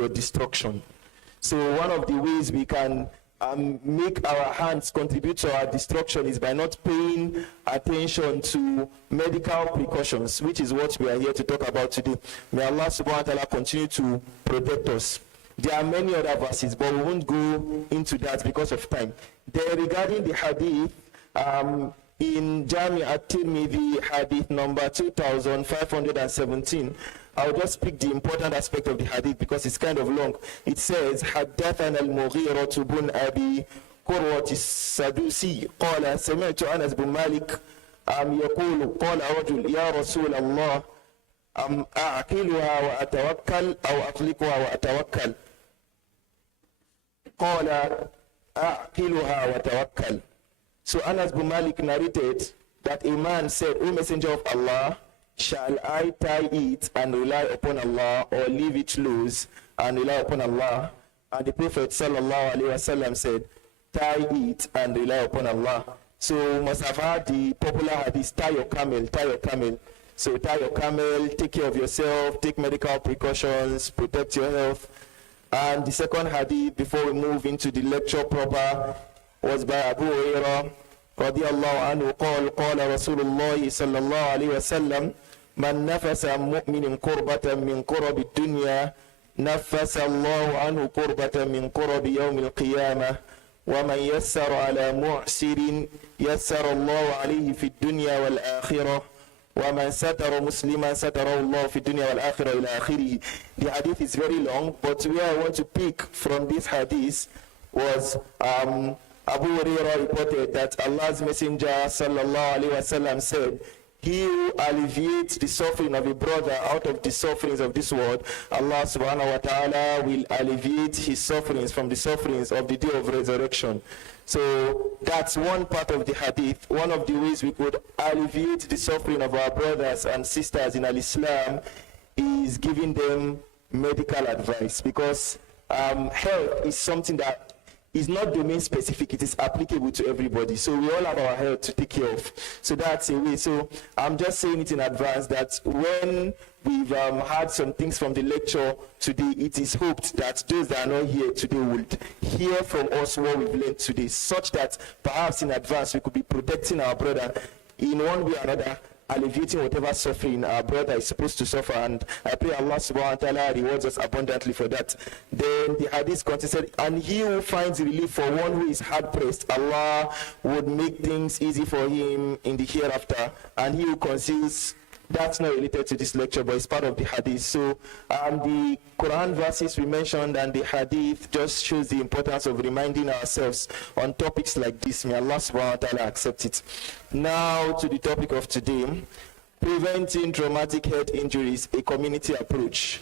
your destruction. So one of the ways we can make our hands contribute to our destruction is by not paying attention to medical precautions, which is what we are here to talk about today. May Allah subhanahu wa ta'ala continue to protect us. There are many other verses, but we won't go into that because of time. Then regarding the hadith, in Jami at-Tirmidhi, hadith number 2517, I'll just pick the important aspect of the hadith because it's kind of long. It says, حدثنا المغيرة بن أبي قروة السدوسي قال سمعت أنس بن مالك يقول قال رجل يا رسول الله أعقلها وأتوكل أو أطلقها وأتوكل قال أعقلها وتوكل. So Anas bin Malik narrated that a man said, O Messenger of Allah, shall I tie it and rely upon Allah, or leave it loose and rely upon Allah? And the Prophet sallallahu alaihi wasallam said, tie it and rely upon Allah. So Mustapha, the popular hadith, tie your camel, tie your camel. So tie your camel, take care of yourself, take medical precautions, protect your health. And the second hadith, before we move into the lecture proper, was by Abu Hurairah رضي الله عنه قال قال رسول الله صلى الله عليه وسلم من نفس مؤمن كربة من كرب الدنيا نفس الله عنه كربة من كرب يوم القيامة ومن يسر على معسر يسر الله عليه في الدنيا والآخرة ومن ستر مسلما ستره الله في الدنيا والآخرة إلى آخره. The hadith is very long, but where I want to pick from this hadith was Abu Hurairah reported that Allah's Messenger sallallahu alaihi wasallam said, he who alleviates the suffering of a brother out of the sufferings of this world, Allah subhanahu wa ta'ala will alleviate his sufferings from the sufferings of the day of resurrection. So that's one part of the hadith. One of the ways we could alleviate the suffering of our brothers and sisters in Al-Islam is giving them medical advice, because health is something that is not domain specific, it is applicable to everybody. So we all have our health to take care of. So that's a way. So I'm just saying it in advance that when we've had some things from the lecture today, it is hoped that those that are not here today would hear from us what we've learned today, such that perhaps in advance we could be protecting our brother in one way or another, alleviating whatever suffering our brother is supposed to suffer. And I pray Allah subhanahu wa ta'ala rewards us abundantly for that. Then the hadith continued, and he who finds relief for one who is hard pressed, Allah would make things easy for him in the hereafter. And he who conceals, that's not related to this lecture, but it's part of the hadith. So the Quran verses we mentioned and the hadith just shows the importance of reminding ourselves on topics like this. May Allah subhanahu wa ta'ala accept it. Now to the topic of today, preventing traumatic head injuries, a community approach.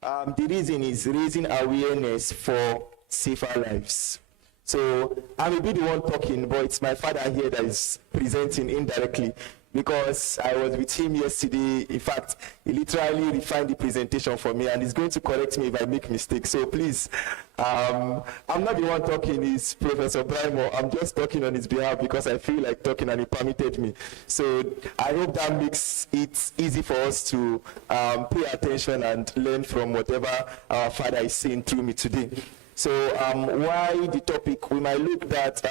The reason is raising awareness for safer lives. So I may be the one talking, but it's my father here that is presenting indirectly, because I was with him yesterday. In fact, he literally refined the presentation for me, and he's going to correct me if I make mistakes. So please, I'm not the one talking, it's Professor Braimoh. I'm just talking on his behalf because I feel like talking and he permitted me. So I hope that makes it easy for us to pay attention and learn from whatever our father is saying through me today. So why the topic? We might look at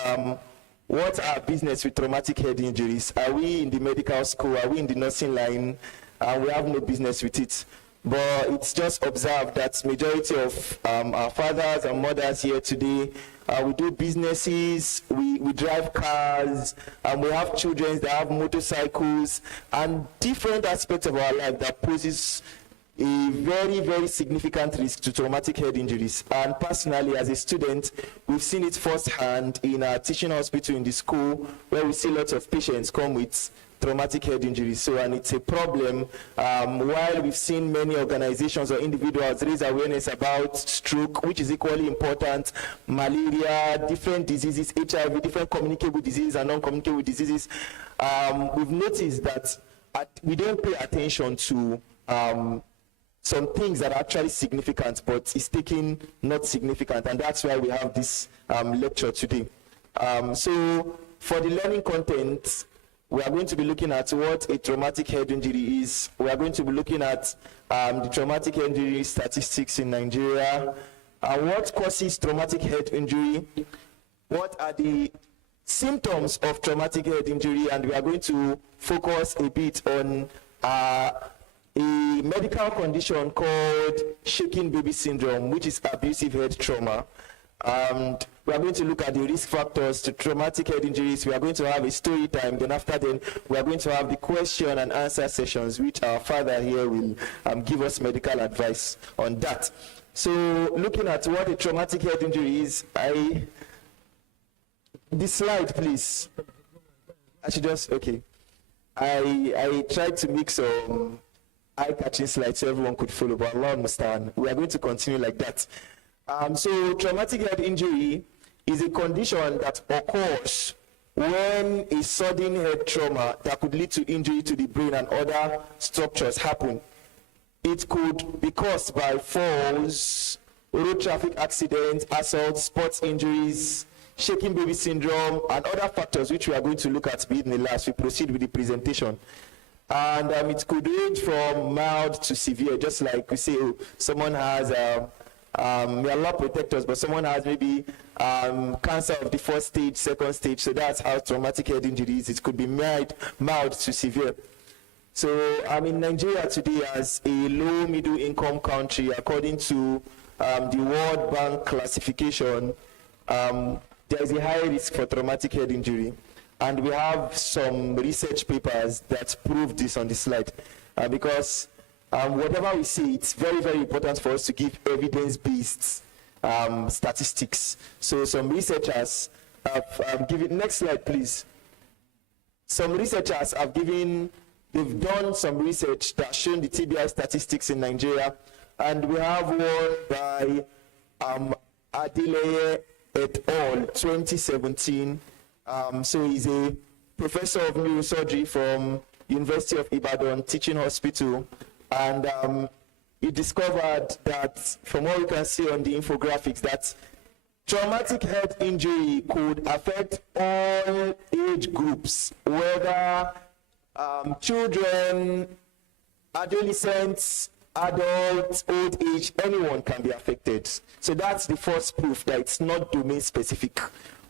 what's our business with traumatic head injuries? Are we in the medical school? Are we in the nursing line? We have no business with it. But it's just observed that majority of our fathers and mothers here today, we do businesses, we drive cars, and we have children that have motorcycles, and different aspects of our life that poses a very, very significant risk to traumatic head injuries. And personally, as a student, we've seen it firsthand in our teaching hospital in the school, where we see lots of patients come with traumatic head injuries. So, and it's a problem. While we've seen many organizations or individuals raise awareness about stroke, which is equally important, malaria, different diseases, HIV, different communicable diseases and non-communicable diseases, we've noticed that we don't pay attention to some things that are actually significant, but is taken not significant, and that's why we have this lecture today. So for the learning content, We are going to be looking at what a traumatic head injury is. We are going to be looking at the traumatic head injury statistics in Nigeria, what causes traumatic head injury, what are the symptoms of traumatic head injury, and we are going to focus a bit on a medical condition called shaking baby syndrome, which is abusive head trauma. And we are going to look at the risk factors to traumatic head injuries. We are going to have a story time. Then after then, we are going to have the question and answer sessions, which our father here will give us medical advice on that. So looking at what a traumatic head injury is, the slide, please. I should just, okay. I tried to make some eye-catching slides so everyone could follow, but Allah Mustapha, we are going to continue like that. So traumatic head injury is a condition that occurs when a sudden head trauma that could lead to injury to the brain and other structures happen. It could be caused by falls, road traffic accidents, assaults, sports injuries, shaking baby syndrome, and other factors which we are going to look at in the last. We proceed with the presentation. And it could range from mild to severe, just like we say, someone has may Allah protect us, but someone has maybe cancer of the first stage, second stage, so that's how traumatic head injury is. It could be mild to severe. So in Nigeria today as a low middle income country, according to the World Bank classification, there is a high risk for traumatic head injury. And we have some research papers that prove this on the slide, because whatever we see, it's very, very important for us to give evidence-based statistics. So some researchers have given, next slide please. Some researchers have they've done some research that's shown the TBI statistics in Nigeria, and we have one by Adeleye et al. 2017. So he's a professor of neurosurgery from University of Ibadan Teaching Hospital, and he discovered that, from what we can see on the infographics, that traumatic head injury could affect all age groups, whether children, adolescents, adults, old age, anyone can be affected. So that's the first proof that it's not domain specific.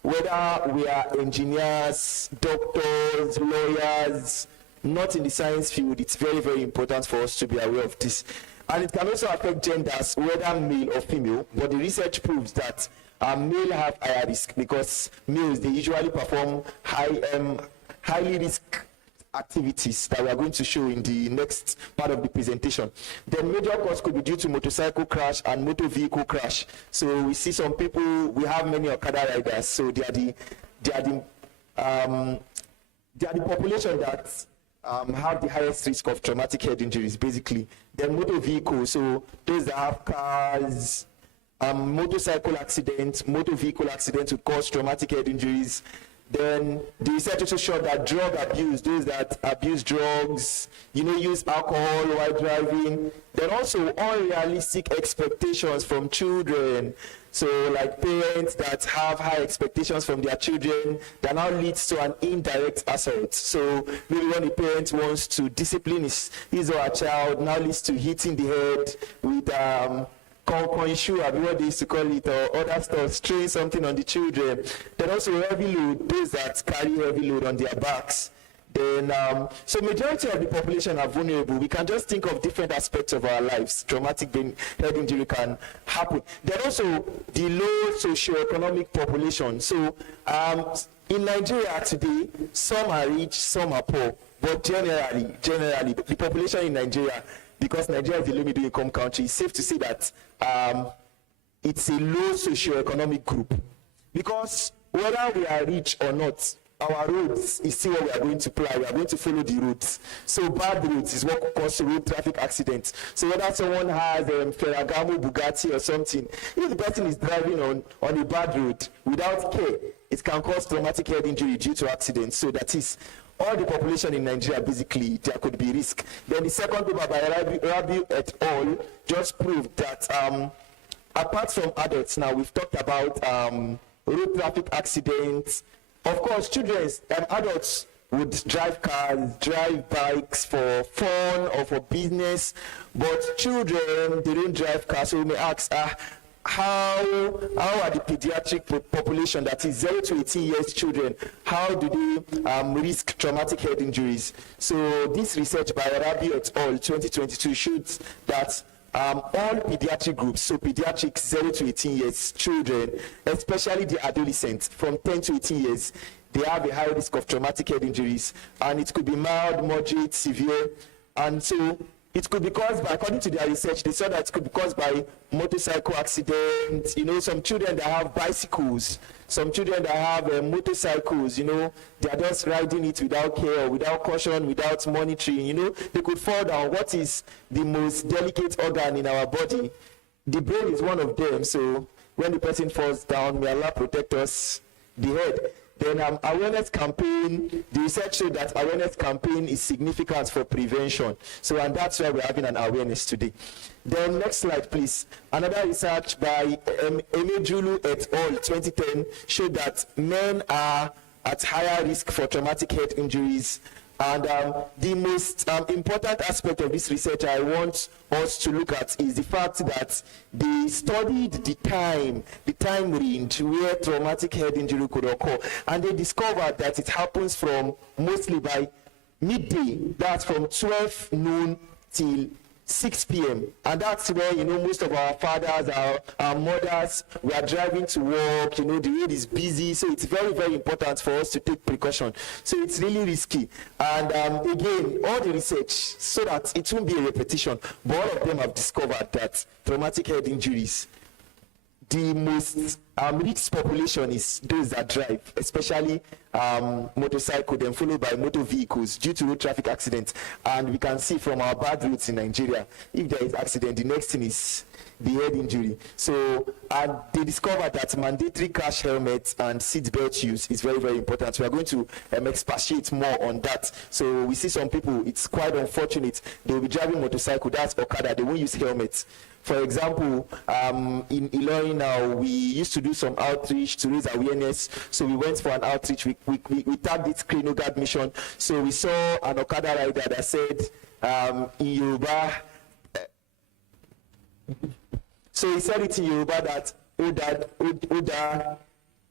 Whether we are engineers, doctors, lawyers, not in the science field, it's very, very important for us to be aware of this. And it can also affect genders, whether male or female, but the research proves that male have higher risk because males, they usually perform highly risk activities that we are going to show in the next part of the presentation. Then major cause could be due to motorcycle crash and motor vehicle crash. So we see some people, we have many Okada riders, so they are the population that have the highest risk of traumatic head injuries, basically. Then motor vehicles, so those that have cars, motorcycle accidents, motor vehicle accidents would cause traumatic head injuries. Then the research also showed that drug abuse, those that abuse drugs, use alcohol while driving, then also unrealistic expectations from children. So like parents that have high expectations from their children, that now leads to an indirect assault. So maybe when the parent wants to discipline his or her child, now leads to hitting the head with issue, what they used to call it, or other stuff, spraying something on the children. Then also heavy load, those that carry heavy load on their backs. Then, so majority of the population are vulnerable. We can just think of different aspects of our lives. Traumatic head injury can happen. Then also the low socioeconomic population. So in Nigeria today, some are rich, some are poor. But generally, the population in Nigeria, because Nigeria is a low middle income country, it's safe to say that it's a low socioeconomic group. Because whether we are rich or not, our roads is still what we are going to ply. We are going to follow the roads. So bad roads is what could cause road traffic accidents. So whether someone has Ferragamo, Bugatti or something, if the person is driving on a bad road without care, it can cause traumatic head injury due to accidents. So that is all the population in Nigeria, basically, there could be risk. Then the second paper by Rabiu et al. Just proved that apart from adults, now we've talked about road traffic accidents. Of course, children and adults would drive cars, drive bikes for fun or for business, but children, they don't drive cars. So we may ask, how are the pediatric population, that is 0 to 18 years children, how do they risk traumatic head injuries? So this research by Arabi et al. 2022 shows that all pediatric groups, so pediatrics 0 to 18 years children, especially the adolescents from 10 to 18 years, they have a high risk of traumatic head injuries, and it could be mild, moderate, severe. And so it could be caused by, according to their research, they saw that it could be caused by motorcycle accidents. You know, some children that have bicycles, some children that have motorcycles, you know, they are just riding it without care, without caution, without monitoring. You know, they could fall down. What is the most delicate organ in our body? The brain is one of them. So when the person falls down, may Allah protect us, the head. Then awareness campaign, the research showed that awareness campaign is significant for prevention. So, and that's why we're having an awareness today. Then next slide, please. Another research by Emejulu et al. 2010 showed that men are at higher risk for traumatic head injuries. And the most important aspect of this research I want us to look at is the fact that they studied the time range where traumatic head injury could occur. And they discovered that it happens from mostly by midday, that's from 12 noon till 6 p.m. And that's where, you know, most of our fathers, our mothers, we are driving to work, you know, the road is busy. So it's very, very important for us to take precaution. So it's really risky. And again, all the research, so that it won't be a repetition, but all of them have discovered that traumatic head injuries, the most risk population is those that drive, especially motorcycle, then followed by motor vehicles due to road traffic accidents. And we can see from our bad roads in Nigeria, if there is accident, the next thing is the head injury. So they discovered that mandatory crash helmets and seatbelt use is very, very important. We are going to expatiate more on that. So we see some people, it's quite unfortunate, they will be driving motorcycle, that's Okada, they won't use helmets. For example, in Ilorin now, we used to do some outreach to raise awareness. So we went for an outreach. We tagged it Crino Guard Mission. So we saw an Okada rider that said in Yoruba. So he said it in Yoruba that Oda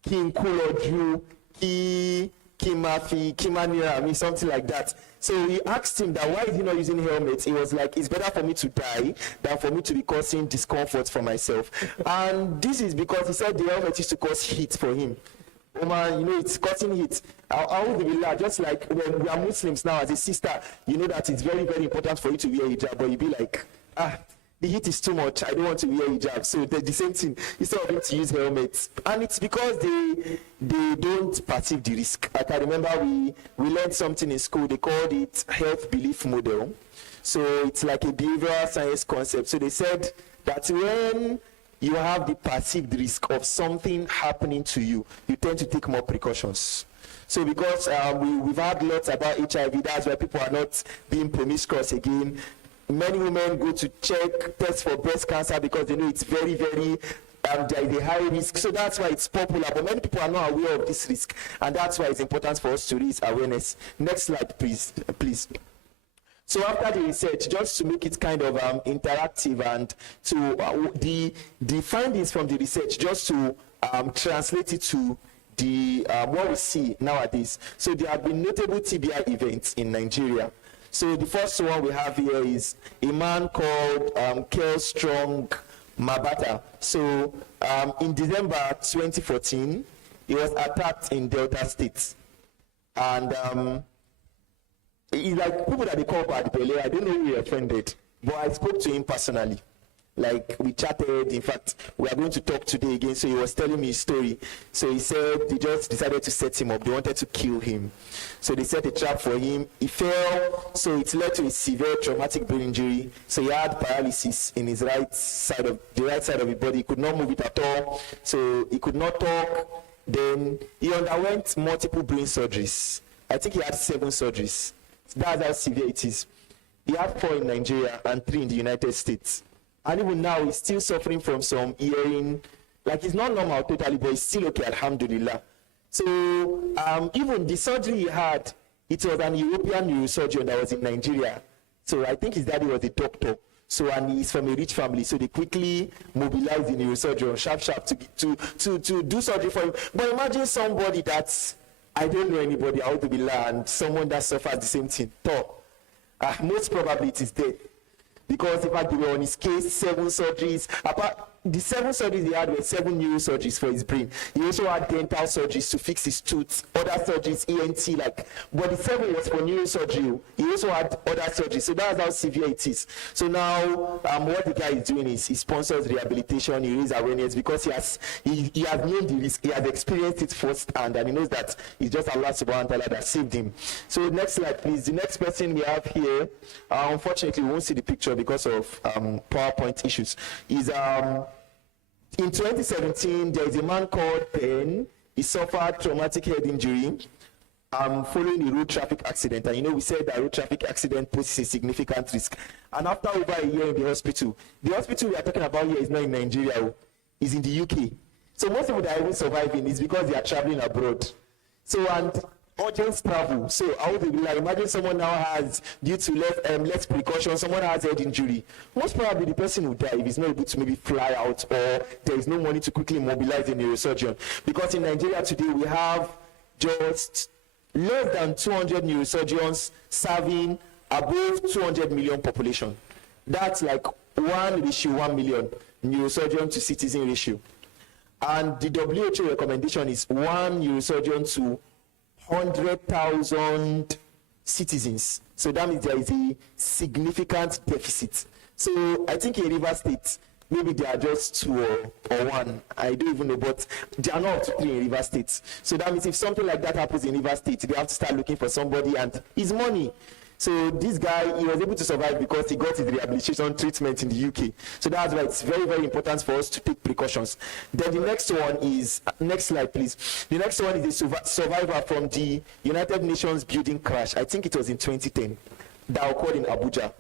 King Kuloju Ki Kimafi Kimanira, I mean something like that. So we asked him that why is he not using helmets? He was like, it's better for me to die than for me to be causing discomfort for myself. And this is because he said the helmet used to cause heat for him. Oh man, you know, it's causing heat. I would be like, just like when we are Muslims now, as a sister, you know that it's very, very important for you to wear hijab, but you be like, the heat is too much, I don't want to wear hijab. So they're the same thing, instead of them to use helmets. And it's because they don't perceive the risk. I can remember we learned something in school, they called it health belief model. So it's like a behavioral science concept. So they said that when you have the perceived risk of something happening to you, you tend to take more precautions. So because we've had lots about HIV, that's why people are not being promiscuous again. Many women go to test for breast cancer because they know it's very, very, there is a high risk. So that's why it's popular. But many people are not aware of this risk. And that's why it's important for us to raise awareness. Next slide, please. So after the research, just to make it kind of interactive and to the findings from the research, just to translate it to the what we see nowadays. So there have been notable TBI events in Nigeria. So the first one we have here is a man called Kel Strong Mabata. So in December 2014, he was attacked in Delta State. And he's like people that they call bad belly. I don't know who he offended, but I spoke to him personally. Like we chatted, in fact, we are going to talk today again. So he was telling me his story. So he said they just decided to set him up. They wanted to kill him. So they set a trap for him. He fell, so it led to a severe traumatic brain injury. So he had paralysis in his right side of his body. He could not move it at all. So he could not talk. Then he underwent multiple brain surgeries. I think he had 7 surgeries. That's how severe it is. He had 4 in Nigeria and 3 in the United States. And even now, he's still suffering from some hearing. Like, it's not normal totally, but it's still okay, alhamdulillah. So, even the surgery he had, It was an European neurosurgeon that was in Nigeria. So I think his daddy was a doctor. So, and he's from a rich family. So they quickly mobilized the neurosurgeon, sharp, to do surgery for him. But imagine somebody that's, I don't know anybody, how to be learned, someone that suffers the same thing. Most probably it is death. Because in fact, they were on his case, 7 surgeries. Apart, the 7 surgeries he had were 7 neurosurgeries for his brain. He also had dental surgeries to fix his tooth, other surgeries, ENT, like, but the 7 was for neurosurgery. He also had other surgeries. So that's how severe it is. So now, what the guy is doing is he sponsors rehabilitation, he raises awareness because he has named the risk, he has experienced it firsthand, and he knows that it's just Allah subhanahu wa ta'ala that saved him. So next slide, please. The next person we have here, unfortunately, we won't see the picture because of PowerPoint issues, is in 2017, there is a man called Ben. He suffered traumatic head injury following a road traffic accident. And we said that road traffic accident poses a significant risk. And after over a year in the hospital we are talking about here is not in Nigeria, it's in the UK. So most people that are even surviving is because they are traveling abroad. So, and urgent travel. So I would like imagine someone now has, due to less precaution, someone has head injury. Most probably the person will die if he's not able to maybe fly out, or there is no money to quickly mobilize a neurosurgeon. Because in Nigeria today we have just less than 200 neurosurgeons serving above 200 million population. That's like 1:1 million neurosurgeon to citizen ratio. And the WHO recommendation is 1 neurosurgeon to 100,000 citizens. So that means there is a significant deficit. So I think in River State, maybe they are just 2 or 1. I don't even know, but they are not up to 3 in River State. So that means if something like that happens in River State, they have to start looking for somebody, and it's money. So this guy, he was able to survive because he got his rehabilitation treatment in the UK. So that's why it's very, very important for us to take precautions. Then the next one is, next slide please. The next one is a survivor from the United Nations building crash. I think it was in 2010 that occurred in Abuja.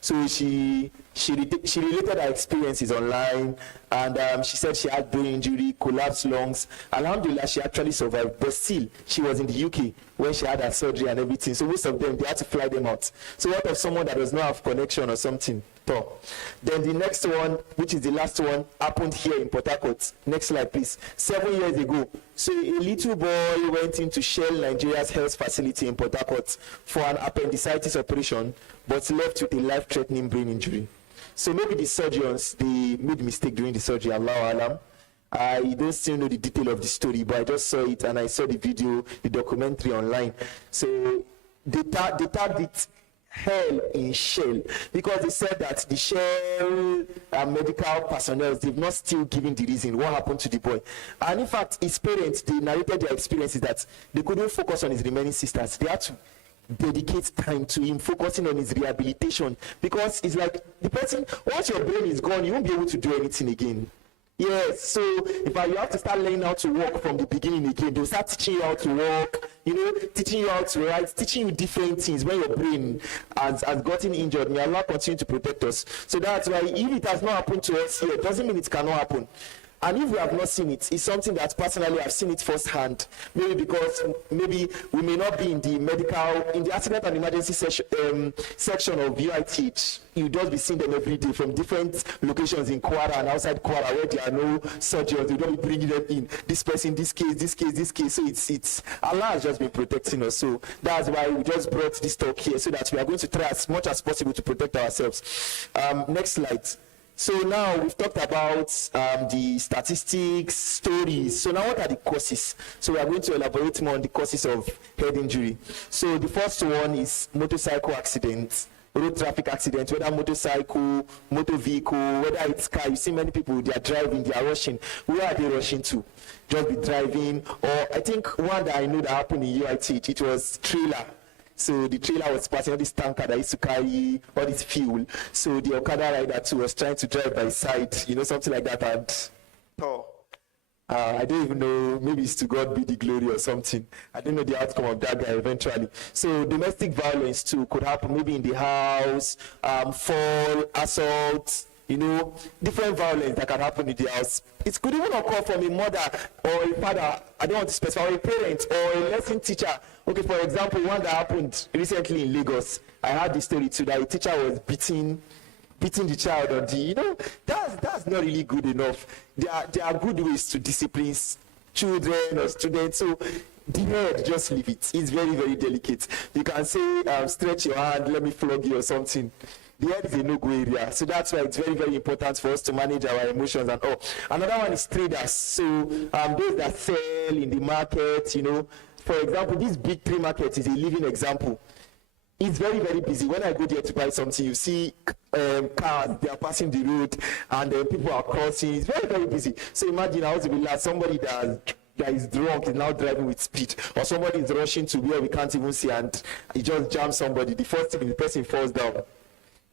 So she related her experiences online, and she said she had brain injury, collapsed lungs. Alhamdulillah, she actually survived, but still, she was in the UK when she had her surgery and everything. So most of them, they had to fly them out. So what of someone that does not have connection or something? Then the next one, which is the last one, happened here in Port Harcourt. Next slide, please. 7 years ago, so a little boy went into Shell Nigeria's health facility in Port Harcourt for an appendicitis operation, but left with a life-threatening brain injury. So maybe the surgeons, they made a mistake during the surgery, Allahu Alam. I don't still know the detail of the story, but I just saw it and I saw the video, the documentary online. So they tagged it hell in Shell, because they said that the Shell medical personnel, they've not still given the reason what happened to the boy. And in fact, his parents, they narrated their experiences that they couldn't focus on his remaining sisters. They had to dedicate time to him, focusing on his rehabilitation, because it's like the person, once your brain is gone, you won't be able to do anything again. Yes, so if you have to start learning how to walk from the beginning again, they'll start teaching you how to walk, teaching you how to write, teaching you different things when your brain has gotten injured. May Allah continue to protect us. So that's why if it has not happened to us here, it doesn't mean it cannot happen. And if we have not seen it, it's something that personally I've seen it firsthand. Maybe because maybe we may not be in the accident and emergency section of UITH. You just be seeing them every day from different locations in Kwara and outside Kwara where there are no surgeons. They don't be bringing them in. This person, this case. So it's Allah has just been protecting us. So that's why we just brought this talk here, so that we are going to try as much as possible to protect ourselves. Next slide. So now we've talked about the statistics, stories. So now what are the causes? So we are going to elaborate more on the causes of head injury. So the first one is motorcycle accidents, road traffic accidents, whether motorcycle, motor vehicle, whether it's car. You see many people, they are driving, they are rushing. Where are they rushing to? Just be driving. Or I think one that I know that happened in UIT, it was trailer. So the trailer was passing on this tanker that used to carry all this fuel. So the Okada rider too was trying to drive by his side, something like that. And I don't even know, maybe it's to God be the glory or something. I don't know the outcome of that guy eventually. So domestic violence too could happen, maybe in the house, fall, assault, different violence that can happen in the house. It could even occur from a mother or a father, I don't want to specify, or a parent or a lesson teacher. Okay, for example, one that happened recently in Lagos. I heard the story too, that a teacher was beating the child on the, that's not really good enough. There are good ways to discipline children or students. So the head, just leave it. It's very, very delicate. You can say, stretch your hand, let me flog you or something. The head is a no-go area. So that's why it's very, very important for us to manage our emotions and all. Another one is traders. So those that sell in the market, for example, this big tree market is a living example. It's very, very busy. When I go there to buy something, you see cars, they are passing the road, and people are crossing. It's very, very busy. So imagine how to be like somebody that is drunk is now driving with speed, or somebody is rushing to where we can't even see, and he just jams somebody. The first thing, the person falls down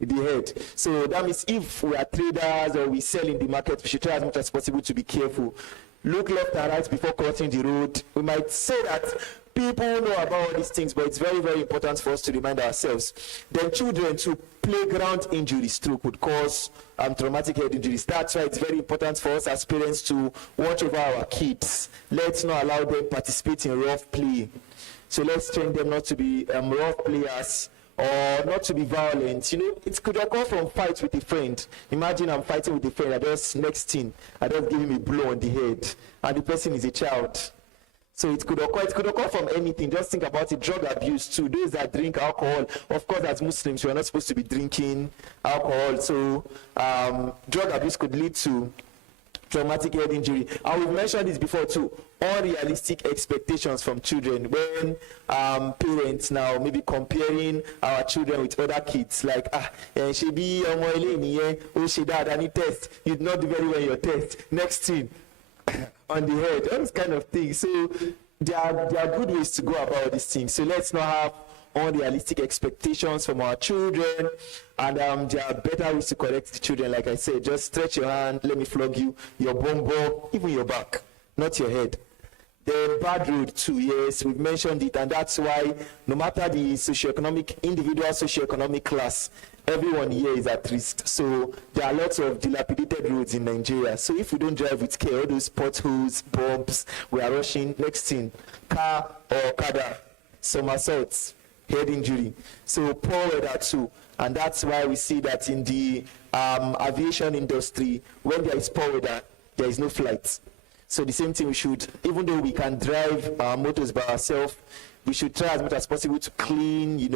with the head. So that means if we are traders or we sell in the market, we should try as much as possible to be careful. Look left and right before crossing the road. We might say that people know about all these things, but it's very, very important for us to remind ourselves. Then children too, playground injuries too could cause traumatic head injuries. That's why it's very important for us as parents to watch over our kids. Let's not allow them participate in rough play. So let's train them not to be rough players or not to be violent. It could occur from fight with a friend. Imagine I'm fighting with a friend, I just give him a blow on the head, and the person is a child. So it could occur from anything. Just think about it. Drug abuse too. Those that drink alcohol, of course, as Muslims, we are not supposed to be drinking alcohol. So drug abuse could lead to traumatic head injury. And we've mentioned this before too. Unrealistic expectations from children. When parents now maybe comparing our children with other kids, like she be she dad any test, you did not do very well in your test. Next thing. On the head, all these kind of things. So there are good ways to go about these things. So let's not have unrealistic expectations from our children, and there are better ways to correct the children. Like I said, just stretch your hand, let me flog you, your bumbo, even your back, not your head. The bad road too, yes, we've mentioned it, and that's why no matter the individual socioeconomic class, everyone here is at risk. So there are lots of dilapidated roads in Nigeria. So if we don't drive with care, all those potholes, bumps, we are rushing. Next thing, car or kada, somersaults, head injury. So poor weather too. And that's why we see that in the aviation industry, when there is poor weather, there is no flights. So the same thing, we should, even though we can drive our motors by ourselves, we should try as much as possible to clean,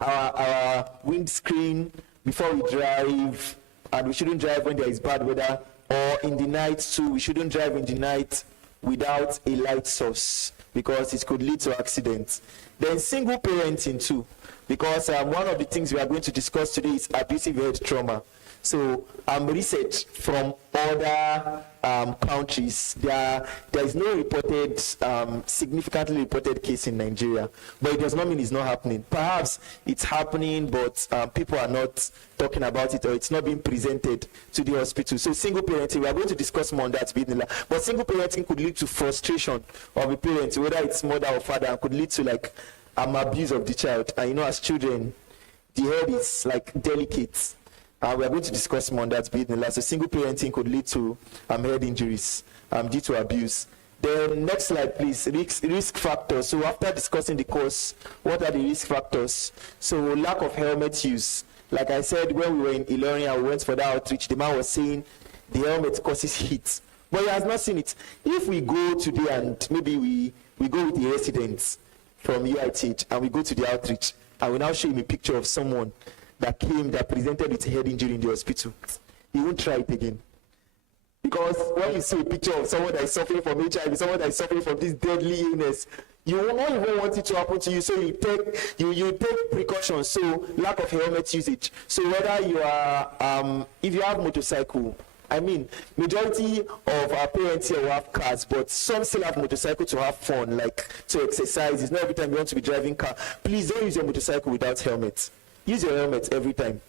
our windscreen before we drive, and we shouldn't drive when there is bad weather, or in the night too. We shouldn't drive in the night without a light source, because it could lead to accidents. Then single parenting too, because one of the things we are going to discuss today is abusive head trauma. So research from other countries, there is no reported, significantly reported case in Nigeria, but it does not mean it's not happening. Perhaps it's happening, but people are not talking about it, or it's not being presented to the hospital. So single parenting, we are going to discuss more on that. But single parenting could lead to frustration of a parent, whether it's mother or father, and could lead to abuse of the child. And as children, the head is delicate. We are going to discuss more on that. So single parenting could lead to head injuries due to abuse. Then next slide, please. Risk factors. So after discussing the cause, what are the risk factors? So lack of helmet use. Like I said, when we were in Ilorin and we went for the outreach, the man was saying the helmet causes heat. But he has not seen it. If we go today and maybe we go with the residents from UITH and we go to the outreach, and we now show him a picture of someone that presented with a head injury in the hospital, he won't try it again. Because when you see a picture of someone that is suffering from HIV, someone that is suffering from this deadly illness, you won't even want it to happen to you, so you take precautions. So lack of helmet usage. So whether you are, if you have motorcycle, majority of our parents here will have cars, but some still have motorcycle to have fun, to exercise. It's not every time you want to be driving car. Please don't use your motorcycle without helmet. Use your helmet every time.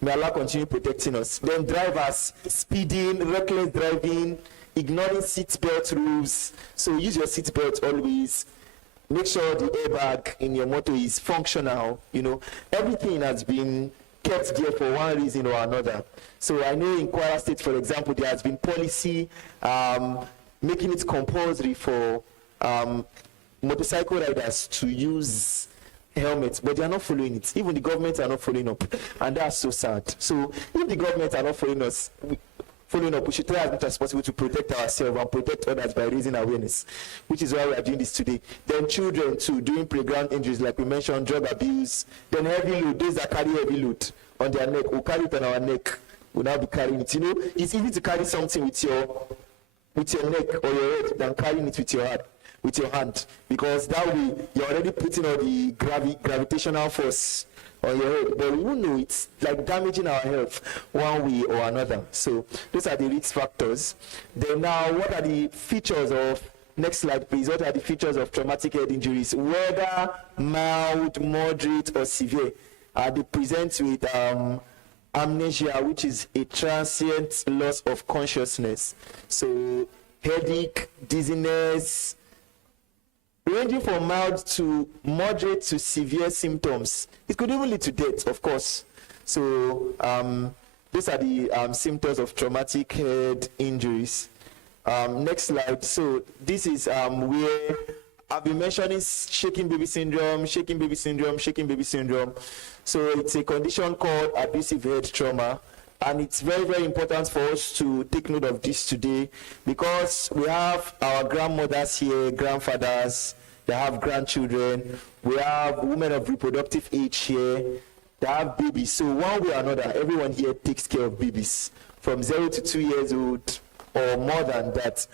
May Allah continue protecting us. Then drivers, speeding, reckless driving, ignoring seatbelt rules. So use your seatbelt always. Make sure the airbag in your motor is functional. Everything has been kept there for one reason or another. So I know in Kwara State, for example, there has been policy making it compulsory for motorcycle riders to use helmets, but they are not following it. Even the government are not following up, and that's so sad. So if the government are not following up, we should try as much as possible to protect ourselves and protect others by raising awareness, which is why we are doing this today. Then children too, doing playground injuries, like we mentioned, drug abuse, then heavy load, those that carry heavy load on their neck, we'll carry it on our neck, we'll now be carrying it. You know, it's easy to carry something with your neck or your head than carrying it with your hand, because that way you're already putting all the gravitational force on your head, but we won't know it's like damaging our health one way or another. So those are the risk factors. Then now, what are the features of, next slide please, what are the features of traumatic head injuries? Whether mild, moderate or severe, they present with amnesia, which is a transient loss of consciousness. So headache, dizziness, ranging from mild to moderate to severe symptoms. It could even lead to death, of course. So those are the symptoms of traumatic head injuries. Next slide. So this is where I've been mentioning shaking baby syndrome. So it's a condition called abusive head trauma. And it's very, very important for us to take note of this today, because we have our grandmothers here, grandfathers, they have grandchildren, we have women of reproductive age here, they have babies. So one way or another, everyone here takes care of babies from 0 to 2 years old or more than that,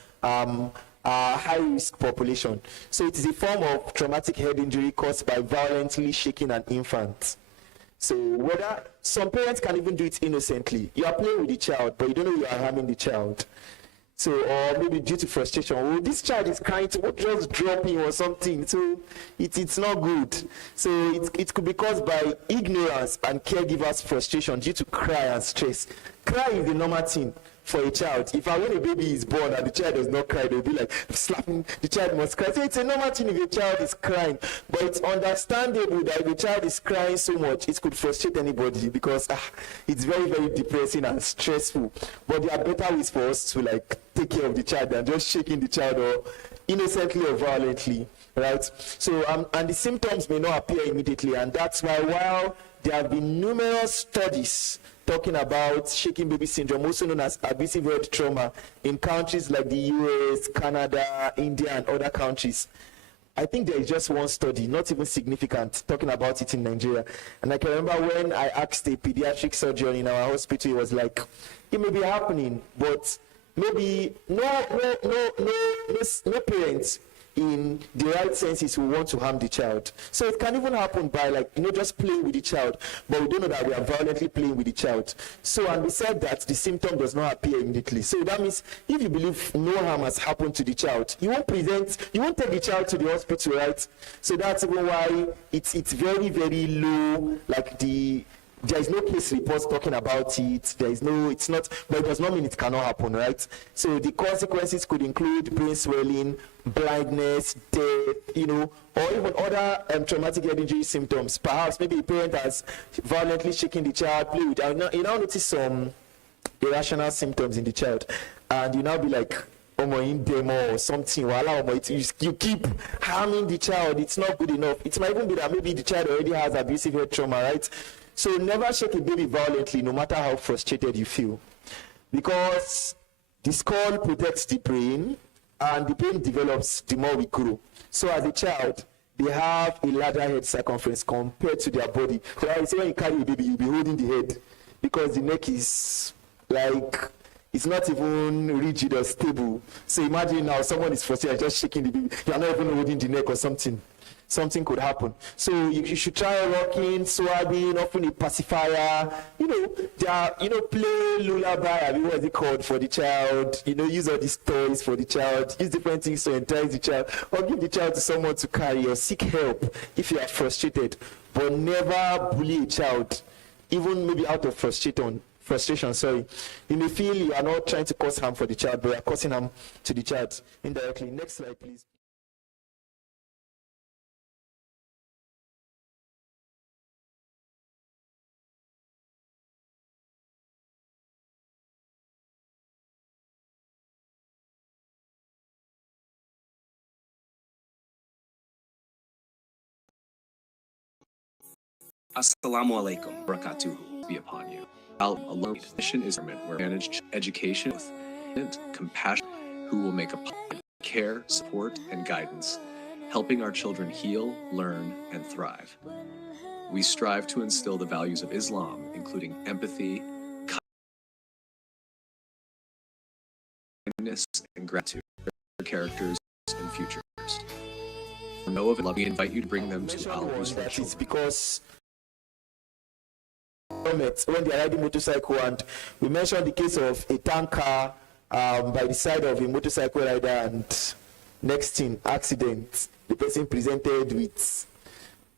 high-risk population. So it is a form of traumatic head injury caused by violently shaking an infant. So whether some parents can even do it innocently. You are playing with the child, but you don't know you are harming the child. So, or maybe due to frustration, oh, this child is crying, to just drop him or something. So it's not good. So it could be caused by ignorance and caregivers' frustration due to cry and stress. Cry is the normal thing for a child. If when a baby is born and the child does not cry, they'll be like slapping the child must cry. So it's a normal thing if a child is crying, but it's understandable that if a child is crying so much, it could frustrate anybody, because it's very, very depressing and stressful. But there are better ways for us to like take care of the child than just shaking the child or innocently or violently, right? So and the symptoms may not appear immediately, and that's why while there have been numerous studies talking about shaking baby syndrome, also known as abusive head trauma, in countries like the US, Canada, India, and other countries, I think there is just one study, not even significant, talking about it in Nigeria. And I can remember when I asked a pediatric surgeon in our hospital, he was like, it may be happening, but maybe no parents in the right senses who want to harm the child. So it can even happen by just playing with the child, but we don't know that we are violently playing with the child. So, and we said that the symptom does not appear immediately. So that means if you believe no harm has happened to the child, you won't take the child to the hospital, right? So that's even why it's very, very low, there is no case reports talking about it. But it does not mean it cannot happen, right? So the consequences could include brain swelling, blindness, death, or even other traumatic head injury symptoms. Perhaps maybe a parent has violently shaken the child, play with it. You now notice some irrational symptoms in the child, and you now be like, in demo or something, you keep harming the child. It's not good enough. It might even be that maybe the child already has abusive head trauma, right? So never shake a baby violently, no matter how frustrated you feel, because the skull protects the brain, and the brain develops the more we grow. So as a child, they have a larger head circumference compared to their body. So I say when you carry a baby, you'll be holding the head, because the neck is it's not even rigid or stable. So imagine now someone is frustrated, just shaking the baby. You are not even holding the neck or something. Something could happen. So you should try rocking, swabbing, often a pacifier. Play lullaby. What is it called for the child? Use all these toys for the child. Use different things to entice the child, or give the child to someone to carry, or seek help if you are frustrated. But never bully a child, even maybe out of frustration. You may feel you are not trying to cause harm for the child, but you are causing harm to the child indirectly. Next slide, please. Assalamu Alaikum, wabaraktuh be upon you. Al-Allah mission is where managed education with compassion, who will make a care, support, and guidance, helping our children heal, learn, and thrive. We strive to instill the values of Islam, including empathy, kindness, and gratitude for characters and futures. Know of it, we invite you to bring them to Al-Usrah. It's because when they are riding motorcycle, and we mentioned the case of a tanker by the side of a motorcycle rider, and next thing, accident, the person presented with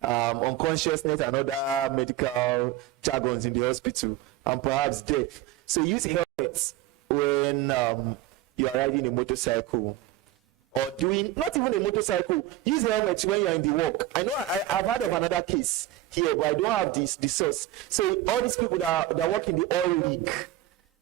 unconsciousness and other medical jargons in the hospital, and perhaps death. So use helmets when you are riding a motorcycle, or doing, not even a motorcycle, use helmets when you are in the walk. I know I've heard of another case here, but I don't have the source. So all these people that work in the oil rig,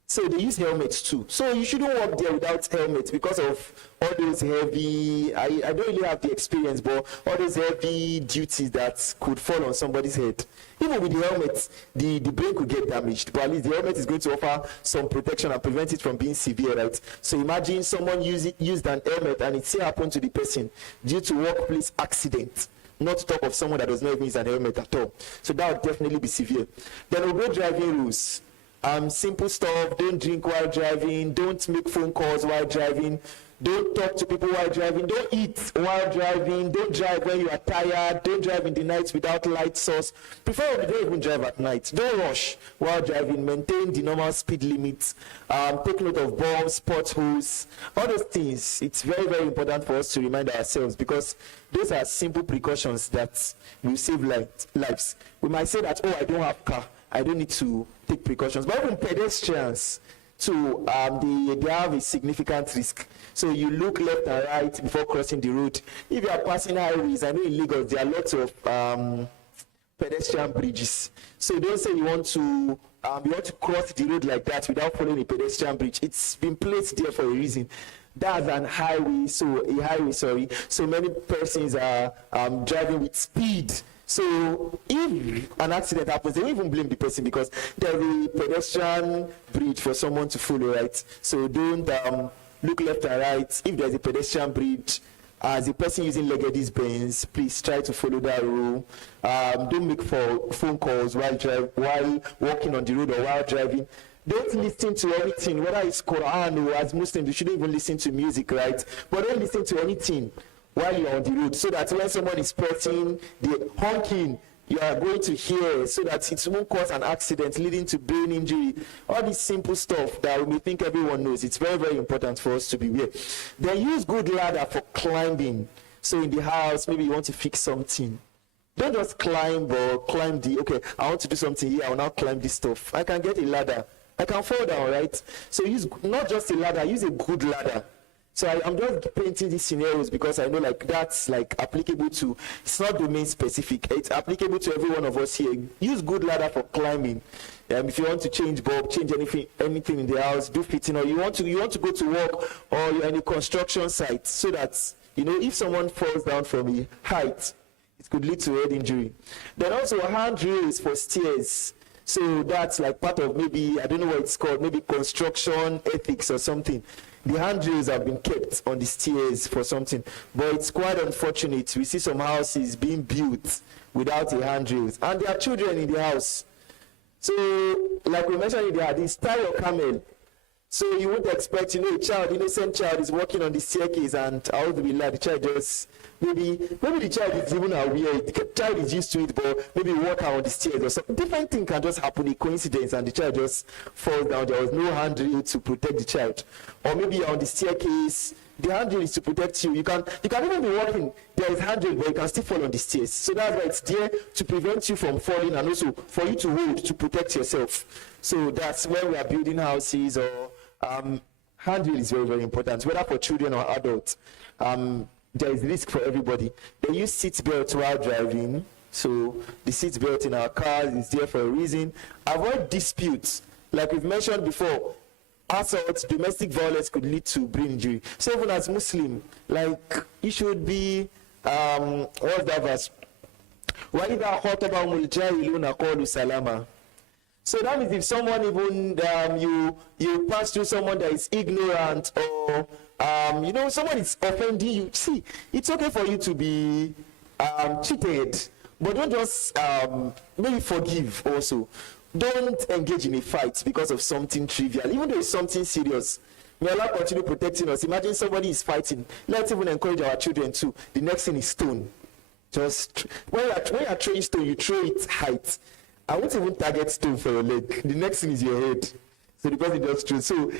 so they use helmets too. So you shouldn't walk there without helmets because of all those heavy, I don't really have the experience, but all those heavy duties that could fall on somebody's head. Even with the helmet, the brain could get damaged, but at least the helmet is going to offer some protection and prevent it from being severe, right? So imagine someone used an helmet and it still happened to the person due to workplace accident. Not to talk of someone that does not even use an helmet at all. So that would definitely be severe. Then we'll go driving rules. Simple stuff: don't drink while driving, don't make phone calls while driving, don't talk to people while driving, don't eat while driving, don't drive when you are tired, don't drive in the night without light source. Preferably don't even drive at night. Don't rush while driving, maintain the normal speed limits, take note of bombs, potholes, all those things. It's very, very important for us to remind ourselves, because those are simple precautions that will save lives. We might say that, oh, I don't have car, I don't need to take precautions. But even pedestrians, too, they have a significant risk. So you look left and right before crossing the road. If you are passing highways, I know in Lagos there are lots of pedestrian bridges. So don't say you want to cross the road like that without following a pedestrian bridge. It's been placed there for a reason. That's a highway, so many persons are driving with speed. So if an accident happens, they won't even blame the person, because there's a pedestrian bridge for someone to follow, right? So don't look left and right. If there's a pedestrian bridge, as a person using Legady's Benz, please try to follow that rule. Don't make phone calls while walking on the road or while driving. Don't listen to anything, whether it's Quran or, as Muslims, you shouldn't even listen to music, right? But don't listen to anything while you're on the road, so that when someone is pressing the honking, you are going to hear, so that it won't cause an accident leading to brain injury. All this simple stuff that we think everyone knows. It's very, very important for us to be aware. Then use good ladder for climbing. So in the house, maybe you want to fix something. Don't just climb okay, I want to do something here, I will now climb this stuff. I can get a ladder. I can fall down, right? So use not just a ladder, use a good ladder. So I'm just painting these scenarios because I know that's applicable to, it's not domain specific. It's applicable to every one of us here. Use good ladder for climbing. If you want to change bulb, change anything in the house, do fitting, or you want to go to work, or you're in a construction site, so that, if someone falls down from a height, it could lead to head injury. Then also handrails for stairs. So that's part of, maybe, I don't know what it's called, maybe construction ethics or something. The handrails have been kept on the stairs for something, but it's quite unfortunate. We see some houses being built without the handrails, and there are children in the house. So, like we mentioned in the hadith, tie your camel. So you wouldn't expect, a child, innocent child is walking on the staircase, and the child just, maybe the child is even aware, the child is used to it, but maybe walk out on the stairs or something. Different thing can just happen, a coincidence, and the child just falls down. There was no handrail to protect the child. Or maybe you're on the staircase, the handrail is to protect you. You can even be walking, there is handrail, but you can still fall on the stairs. So that's why it's there to prevent you from falling, and also for you to hold, to protect yourself. So that's when we are building houses, or handrail is very, very important, whether for children or adults. There is risk for everybody. They use seat belts while driving. So the seat belt in our cars is there for a reason. Avoid disputes. Like we've mentioned before, assault, domestic violence could lead to brain injury. So even as Muslim, you should be, what's that verse? وَإِذَا خَاطَبَهُمُ الْجَاهِلُونَ قَالُوا سَلَامًا. So that means if someone even you pass through someone that is ignorant, or someone is offending you, see, it's okay for you to be cheated, but don't just maybe forgive also. Don't engage in a fight because of something trivial, even though it's something serious. May Allah continue protecting us. Imagine somebody is fighting. Let's even encourage our children too. The next thing is stone. Just when you are throwing stone, you throw it height. I won't even target stone for your leg. The next thing is your head. So the person just threw. So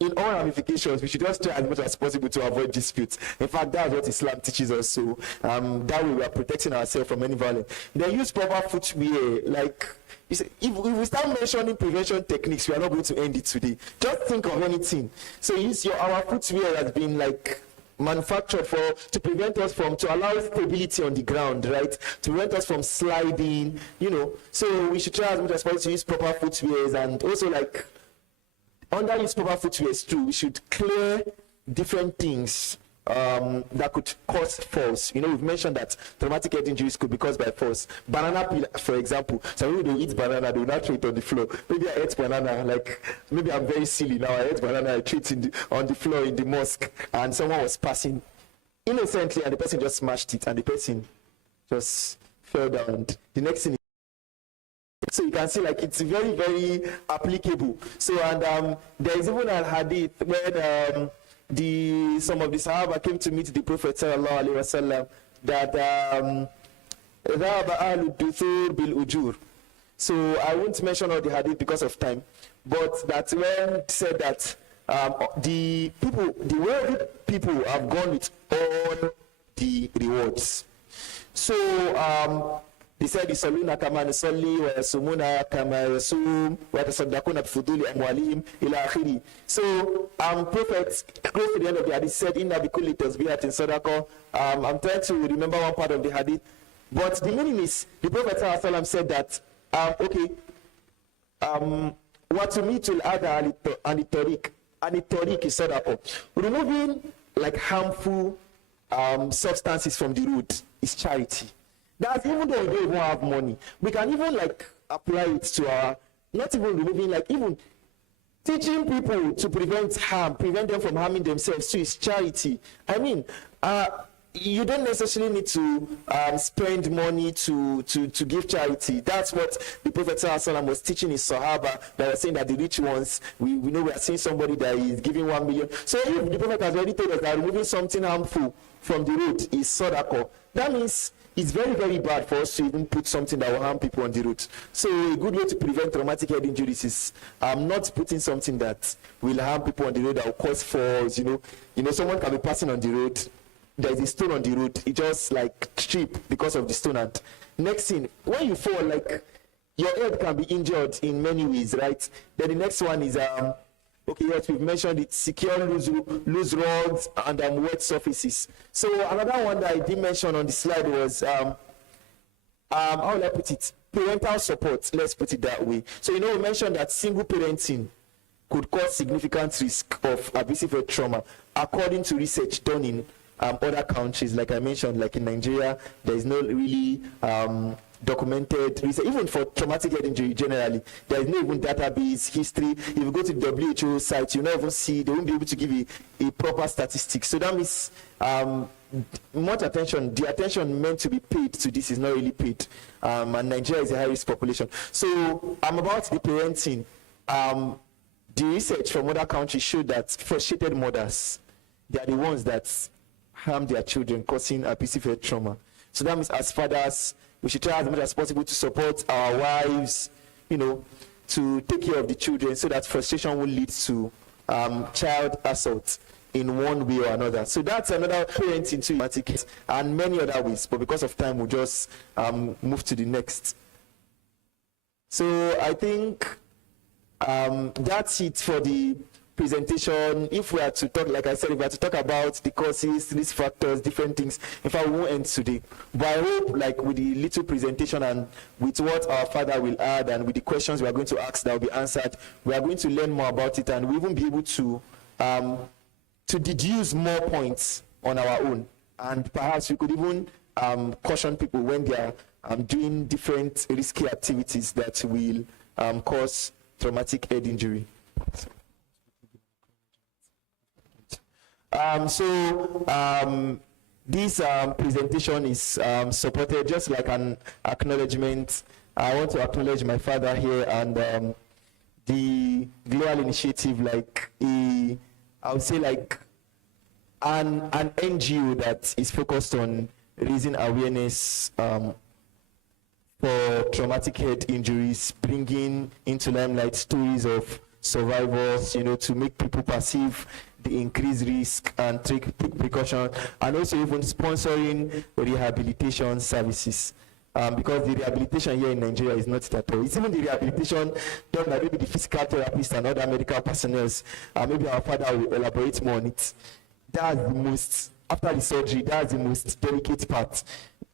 in all ramifications, we should just try as much as possible to avoid disputes. In fact, that's what Islam teaches us. So that way we are protecting ourselves from any violence. They use proper footwear. Like, you see, if we start mentioning prevention techniques, we are not going to end it today. Just think of anything. So our footwear has been like manufactured to prevent us from, to allow stability on the ground, right? To prevent us from sliding, So we should try as much as possible to use proper footwears, and also like under use proper footwears too, we should clear different things that could cause falls. We've mentioned that traumatic head injuries could be caused by falls. Banana peel, for example. Some people don't eat banana, they will not throw it on the floor. Maybe I ate banana, maybe I'm very silly now. I ate banana, I threw it on the floor in the mosque, and someone was passing innocently, and the person just smashed it, and the person just fell down. And the next thing, so you can see it's very, very applicable. So, and there is even a hadith where some of the Sahaba came to meet the Prophet sallallahu alaihi wasallam that ذهب أهل الدثور بالأجور. So I won't mention all the hadith because of time, but that when said that the wealthy people have gone with all the rewards. So they said, يصلون كما نصلي ويصومون كما يصوم ويتصدقون بفضول أموالهم إلى آخره. So Prophet close to the end of the hadith said, إن بكل تسبيحة صدقة. I'm trying to remember one part of the hadith, but the meaning is the Prophet ﷺ said that وَتُمِيتُ الْأَذَى عَنِ الطَّرِيقِ صَدَقَةٌ. Removing harmful substances from the road is charity. That's even though we don't even have money. We can even apply it to our, not even removing, even teaching people to prevent harm, prevent them from harming themselves too is charity. I mean, you don't necessarily need to spend money to give charity. That's what the Prophet ﷺ was teaching his Sahaba, that was saying that the rich ones, we know we are seeing somebody that is giving 1 million. So if the Prophet has already told us that removing something harmful from the road is sadaqah, that means it's very, very bad for us to even put something that will harm people on the road. So a good way to prevent traumatic head injuries is not putting something that will harm people on the road, that will cause falls. Someone can be passing on the road. There is a stone on the road. It just trip because of the stone. And next thing, when you fall, your head can be injured in many ways, right? Then the next one is okay, yes, we've mentioned it, secure loose rods and wet surfaces. So another one that I did mention on the slide was, how will I put it? Parental support, let's put it that way. So, we mentioned that single parenting could cause significant risk of abusive head trauma, according to research done in other countries. Like I mentioned, like in Nigeria, there is no really documented research, even for traumatic head injury generally. There is no even database history. If you go to the WHO site, you never see, they won't be able to give a proper statistic. So that means much attention, the attention meant to be paid to this is not really paid. And Nigeria is a high risk population. So about the parenting, the research from other countries showed that frustrated mothers, they are the ones that harm their children, causing abusive head trauma. So that means as fathers, we should try as much as possible to support our wives, to take care of the children, so that frustration will lead to child assault in one way or another. So that's another parenting to traumatic and many other ways. But because of time, we'll just move to the next. So I think that's it for the presentation. If we are to talk, like I said, if we are to talk about the causes, risk factors, different things, in fact, we won't end today. But I hope, with the little presentation and with what our father will add and with the questions we are going to ask that will be answered, we are going to learn more about it, and we will be able to deduce more points on our own. And perhaps we could even caution people when they are doing different risky activities that will cause traumatic head injury. This presentation is supported just like an acknowledgement. I want to acknowledge my father here and the Global Initiative, like I would say like an NGO that is focused on raising awareness for traumatic head injuries, bringing into limelight stories of survivors, to make people perceive the increased risk and take precaution, and also even sponsoring rehabilitation services. Because the rehabilitation here in Nigeria is not it at all. It's even the rehabilitation done by maybe the physical therapist and other medical personnel. Maybe our father will elaborate more on it. That's the most, after the surgery, that's the most delicate part.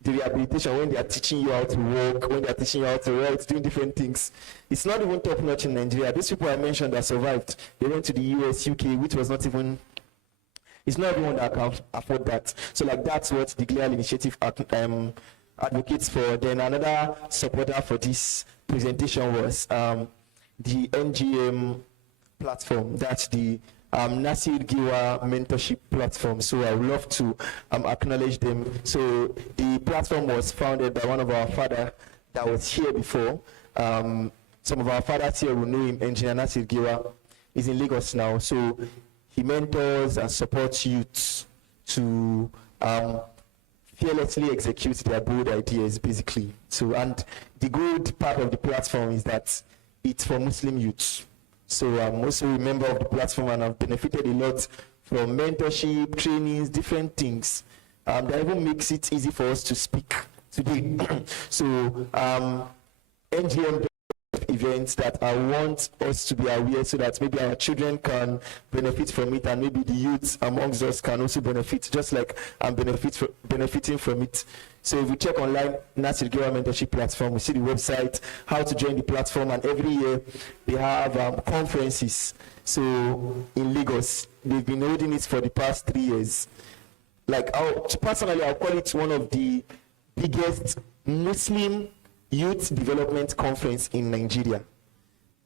The rehabilitation, when they are teaching you how to walk, when they are teaching you how to write, doing different things. It's not even top notch in Nigeria. These people I mentioned that survived, they went to the US, UK, which was not even, it's not everyone that can afford that. So like that's what the Global Initiative advocates for. Then another supporter for this presentation was the NGM platform. That's the Nasir Giwa mentorship platform. So I would love to acknowledge them. So the platform was founded by one of our father that was here before. Some of our fathers here will know him, Engineer Nasir Giwa. He's in Lagos now. So he mentors and supports youths to fearlessly execute their bold ideas, basically. So, and the good part of the platform is that it's for Muslim youths. So I'm also a member of the platform and I've benefited a lot from mentorship, trainings, different things. That even makes it easy for us to speak today. So NGM events that I want us to be aware so that maybe our children can benefit from it and maybe the youths amongst us can also benefit, just like I'm benefiting from it. So if we check online, Nasir Giwa mentorship platform, we see the website, how to join the platform, and every year they have conferences. So in Lagos, they've been holding it for the past 3 years. Like, personally, I'll call it one of the biggest Muslim youth development conference in Nigeria.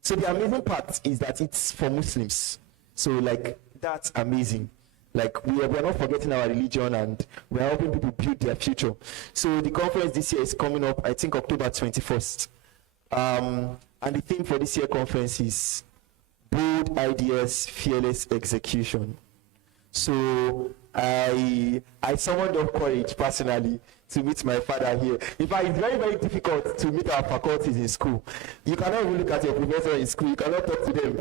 So the amazing part is that it's for Muslims. So like, that's amazing. Like, we are not forgetting our religion and we're helping people build their future. So the conference this year is coming up, I think October 21st. And the theme for this year conference is Bold Ideas, Fearless Execution. So I summoned up courage personally to meet my father here. In fact, it's very, very difficult to meet our faculties in school. You cannot even look at your professor in school. You cannot talk to them.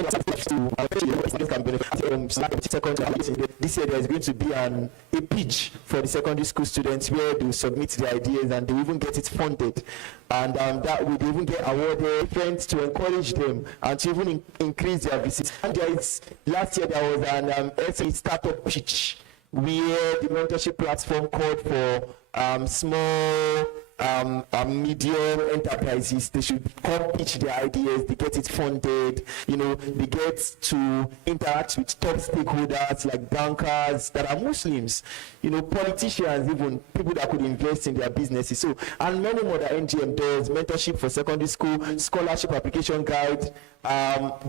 This year there's going to be a pitch for the secondary school students where they submit their ideas and they even get it funded. And that will even get awarded friends to encourage them and to even increase their visits. And last year there was an startup pitch where the mentorship platform called for small medium enterprises. They should come pitch their ideas, they get it funded, they get to interact with top stakeholders like bankers that are Muslims, politicians, even people that could invest in their businesses. So, and many more that NGM does, mentorship for secondary school, scholarship application guide,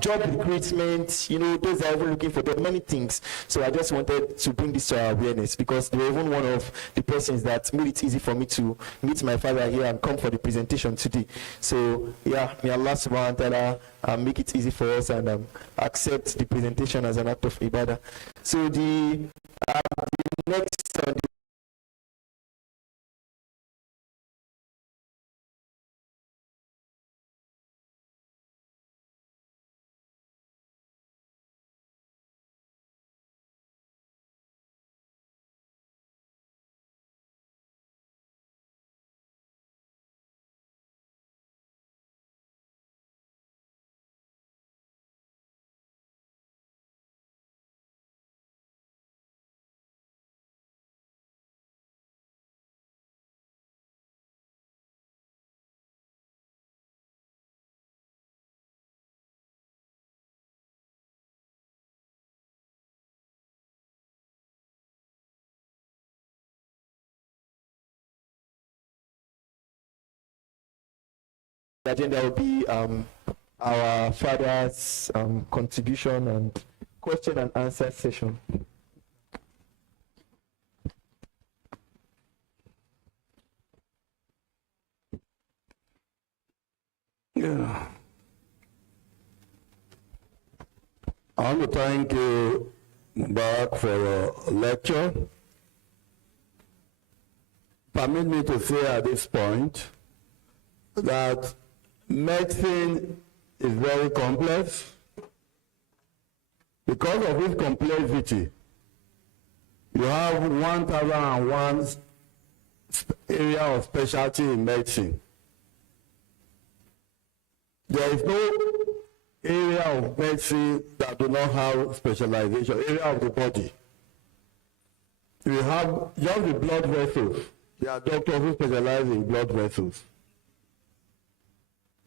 job recruitment, those are even looking for many things. So I just wanted to bring this to our awareness because they were even one of the persons that made it easy for me to meet my father here and come for the presentation today. So yeah, may Allah subhanahu wa ta'ala make it easy for us and accept the presentation as an act of ibadah. So the next on the Then there will be our father's contribution and question and answer session. Yeah. I want to thank you, Mubarak, for your lecture. Permit me to say at this point that medicine is very complex. Because of its complexity, you have 1,001 area of specialty in medicine. There is no area of medicine that do not have specialization, area of the body. You have just the blood vessels. There are doctors who specialize in blood vessels.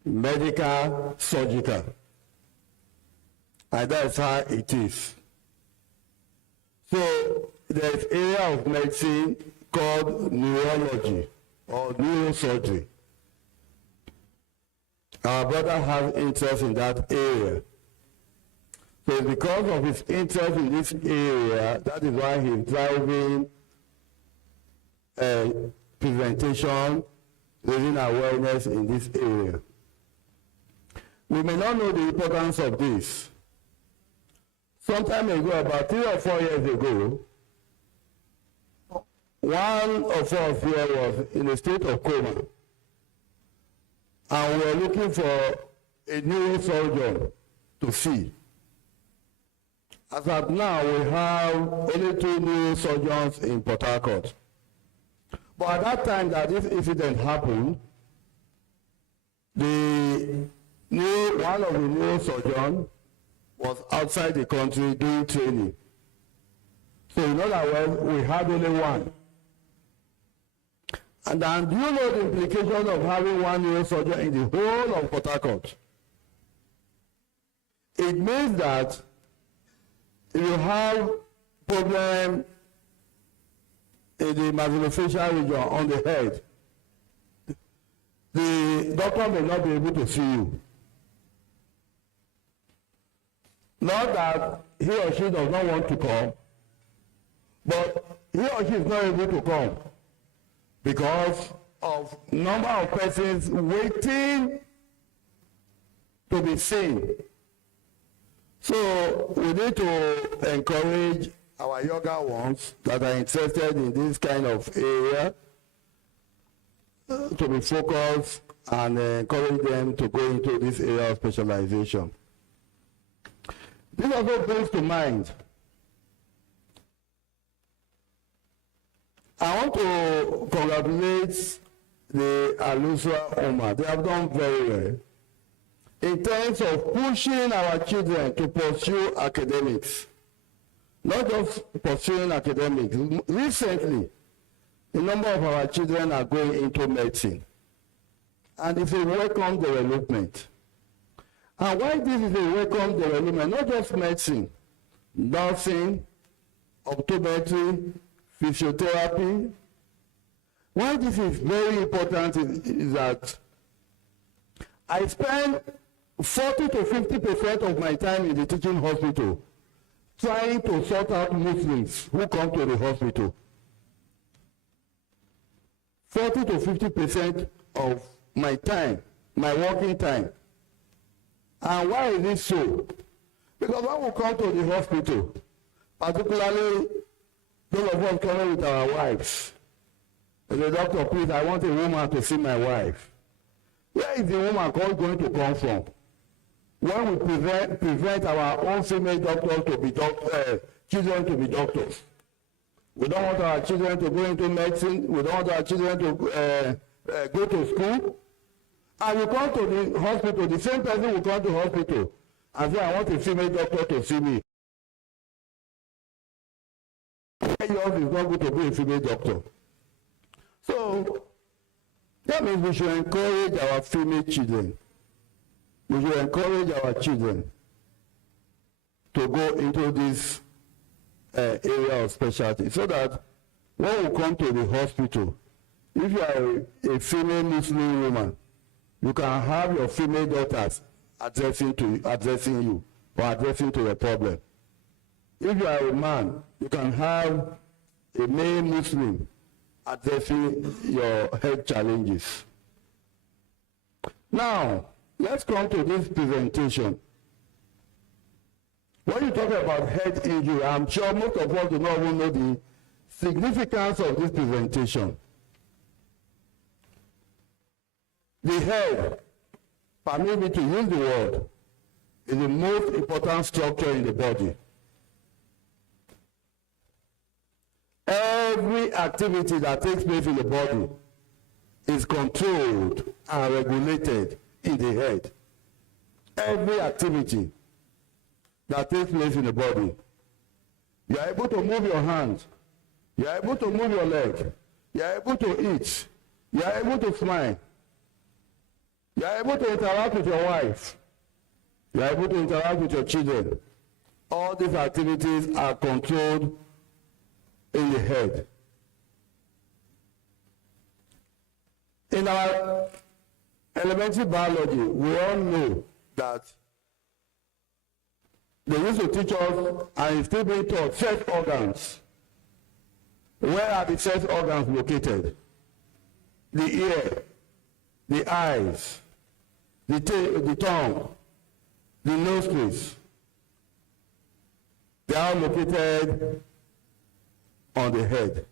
Medical, surgical. And that's how it is. So there is area of medicine called neurology or neurosurgery. Our brother has interest in that area. So because of his interest in this area, that is why he's driving a presentation, raising awareness in this area. We may not know the importance of this. Some time ago, about 3 or 4 years ago, one of us here was in a state of coma. And we were looking for a neurosurgeon to see. As of now, we have only 2 neurosurgeons in Port Harcourt. But at that time that this incident happened, one of the neurosurgeons was outside the country doing training. So in other words, we had only one. And then do you know the implication of having one neurosurgeon in the whole of Port Harcourt? It means that if you have problem in the maxillofacial region on the head, the doctor may not be able to see you. Not that he or she does not want to come, but he or she is not able to come because of number of persons waiting to be seen. So we need to encourage our younger ones that are interested in this kind of area to be focused and encourage them to go into this area of specialization. This also brings to mind, I want to congratulate the Al-Usrah Ummah. They have done very well in terms of pushing our children to pursue academics. Not just pursuing academics. Recently, a number of our children are going into medicine. And it's a welcome development. And why this is a welcome development, not just medicine, nursing, optometry, physiotherapy. Why this is very important is that I spend 40 to 50% of my time in the teaching hospital trying to sort out Muslims who come to the hospital. 40 to 50% of my time, my working time. And why is this so? Because when we come to the hospital, particularly those of us coming with our wives, the doctor, please, I want a woman to see my wife. Where is the woman going to come from? When we prevent our own female doctors to be children to be doctors. We don't want our children to go into medicine. We don't want our children to go to school. And we come to the hospital, the same person will come to the hospital and say, I want a female doctor to see me. Yours is not going to be a female doctor. So, that means we should encourage our female children. We should encourage our children to go into this area of specialty so that when we come to the hospital, if you are a female Muslim woman, you can have your female daughters addressing you or addressing to the problem. If you are a man, you can have a male Muslim addressing your health challenges. Now, let's come to this presentation. When you talk about head injury, I'm sure most of us do not even know the significance of this presentation. The head, permit me to use the word, is the most important structure in the body. Every activity that takes place in the body is controlled and regulated in the head. Every activity that takes place in the body. You are able to move your hand. You are able to move your leg. You are able to eat. You are able to smile. You are able to interact with your wife. You are able to interact with your children. All these activities are controlled in the head. In our elementary biology, we all know that they used to teach us, and it's still being taught, sex organs. Where are the sex organs located? The ear, the eyes, the tongue, the nostrils. They are located on the head.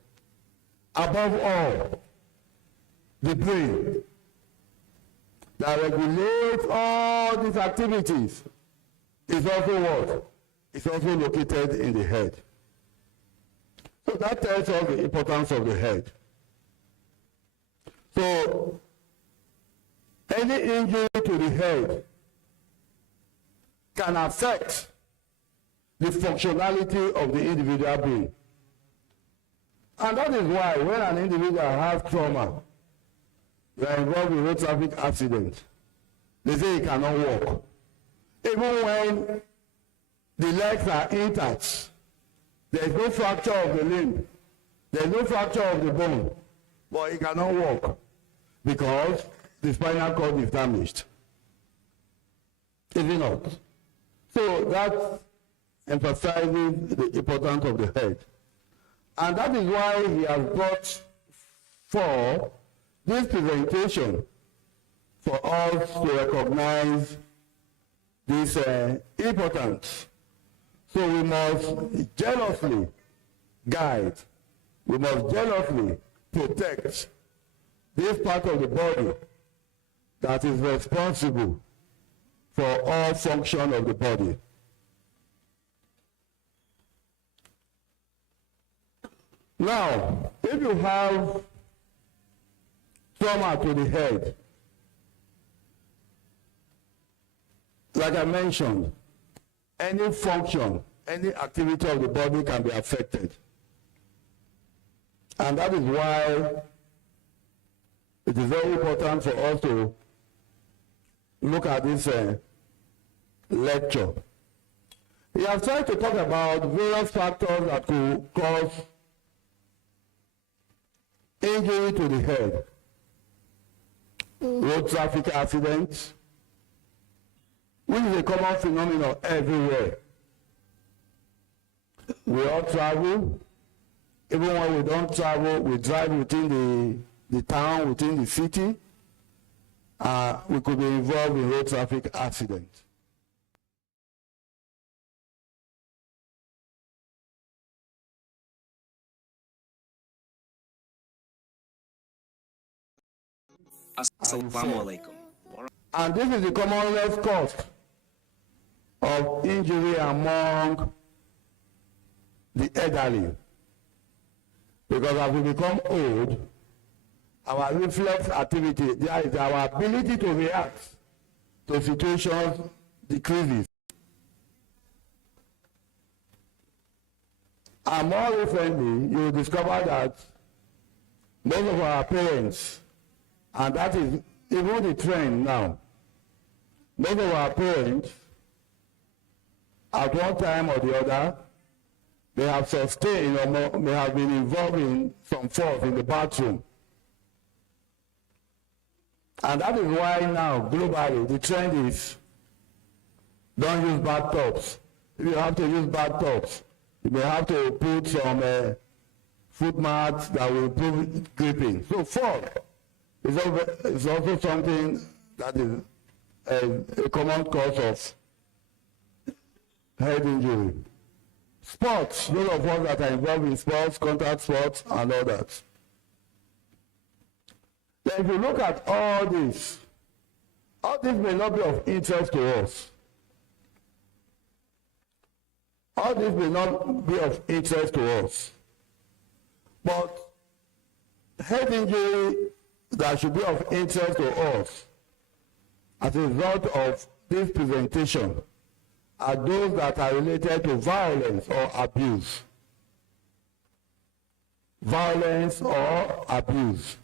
Above all, the brain that regulates all these activities is also what? It's also located in the head. So that tells us the importance of the head. So any injury to the head can affect the functionality of the individual being. And that is why when an individual has trauma, they are involved in a road traffic accident, they say he cannot walk. Even when the legs are intact, there is no fracture of the limb, there is no fracture of the bone, but he cannot walk because the spinal cord is damaged. Is it not? So that emphasizes the importance of the head. And that is why he has brought for this presentation for us to recognize this importance. So we must jealously guide, we must jealously protect this part of the body that is responsible for all function of the body. Now, if you have trauma to the head, like I mentioned, any function, any activity of the body can be affected. And that is why it is very important for us to look at this lecture. We have tried to talk about various factors that could cause injury to the head. Road traffic accidents, which is a common phenomenon everywhere. We all travel. Even when we don't travel, we drive within the town, within the city. We could be involved in road traffic accidents. Asalamu Alaikum. And this is the commonest cause of injury among the elderly. Because as we become old, our reflex activity, that is our ability to react to situations, decreases. And more recently, you will discover that most of our parents, and that is even the trend now, most of our parents, at one time or the other, they have sustained or may have been involved in some fault in the bathroom. And that is why now, globally, the trend is don't use bathtubs. If you have to use bathtubs, you may have to put some foot mats that will improve gripping. So fall is also something that is a common cause of head injury. Sports, those of us that are involved in sports, contact sports, and all that. Then if you look at all this may not be of interest to us. All this may not be of interest to us. But head injury that should be of interest to us as a result of this presentation are those that are related to violence or abuse. Violence or abuse.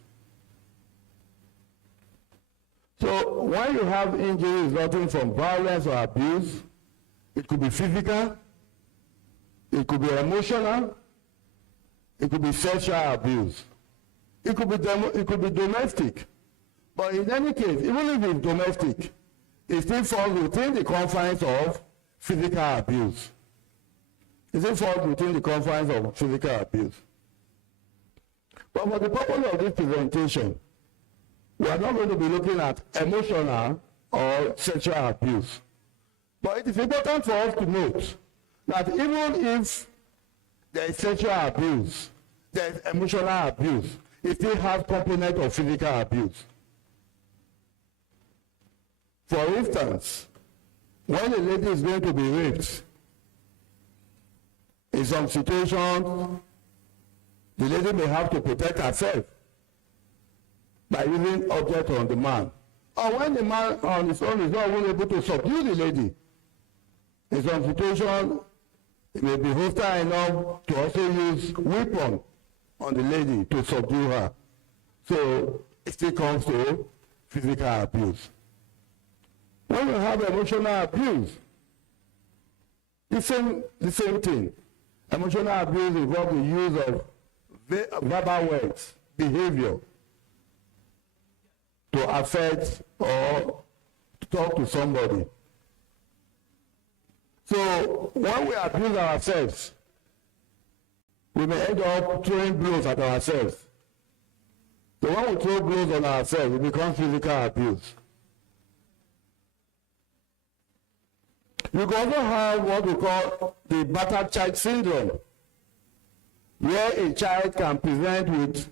So when you have injury resulting from violence or abuse, it could be physical, it could be emotional, it could be sexual abuse, it could be domestic. But in any case, even if it's domestic, it still falls within the confines of physical abuse. It still falls within the confines of physical abuse. But for the purpose of this presentation, we are not going to be looking at emotional or sexual abuse. But it is important for us to note that even if there is sexual abuse, there is emotional abuse, it still has component of physical abuse. For instance, when a lady is going to be raped, in some situations, the lady may have to protect herself by using objects on the man. Or when the man on his own is not even able to subdue the lady, in some situations, it may be hostile enough to also use weapon on the lady to subdue her. So it still comes to physical abuse. When you have emotional abuse, the same thing. Emotional abuse involves the use of verbal words, behavior, to affect or to talk to somebody. So when we abuse ourselves, we may end up throwing blows at ourselves. So when we throw blows on ourselves, it becomes physical abuse. You can also have what we call the battered child syndrome, where a child can present with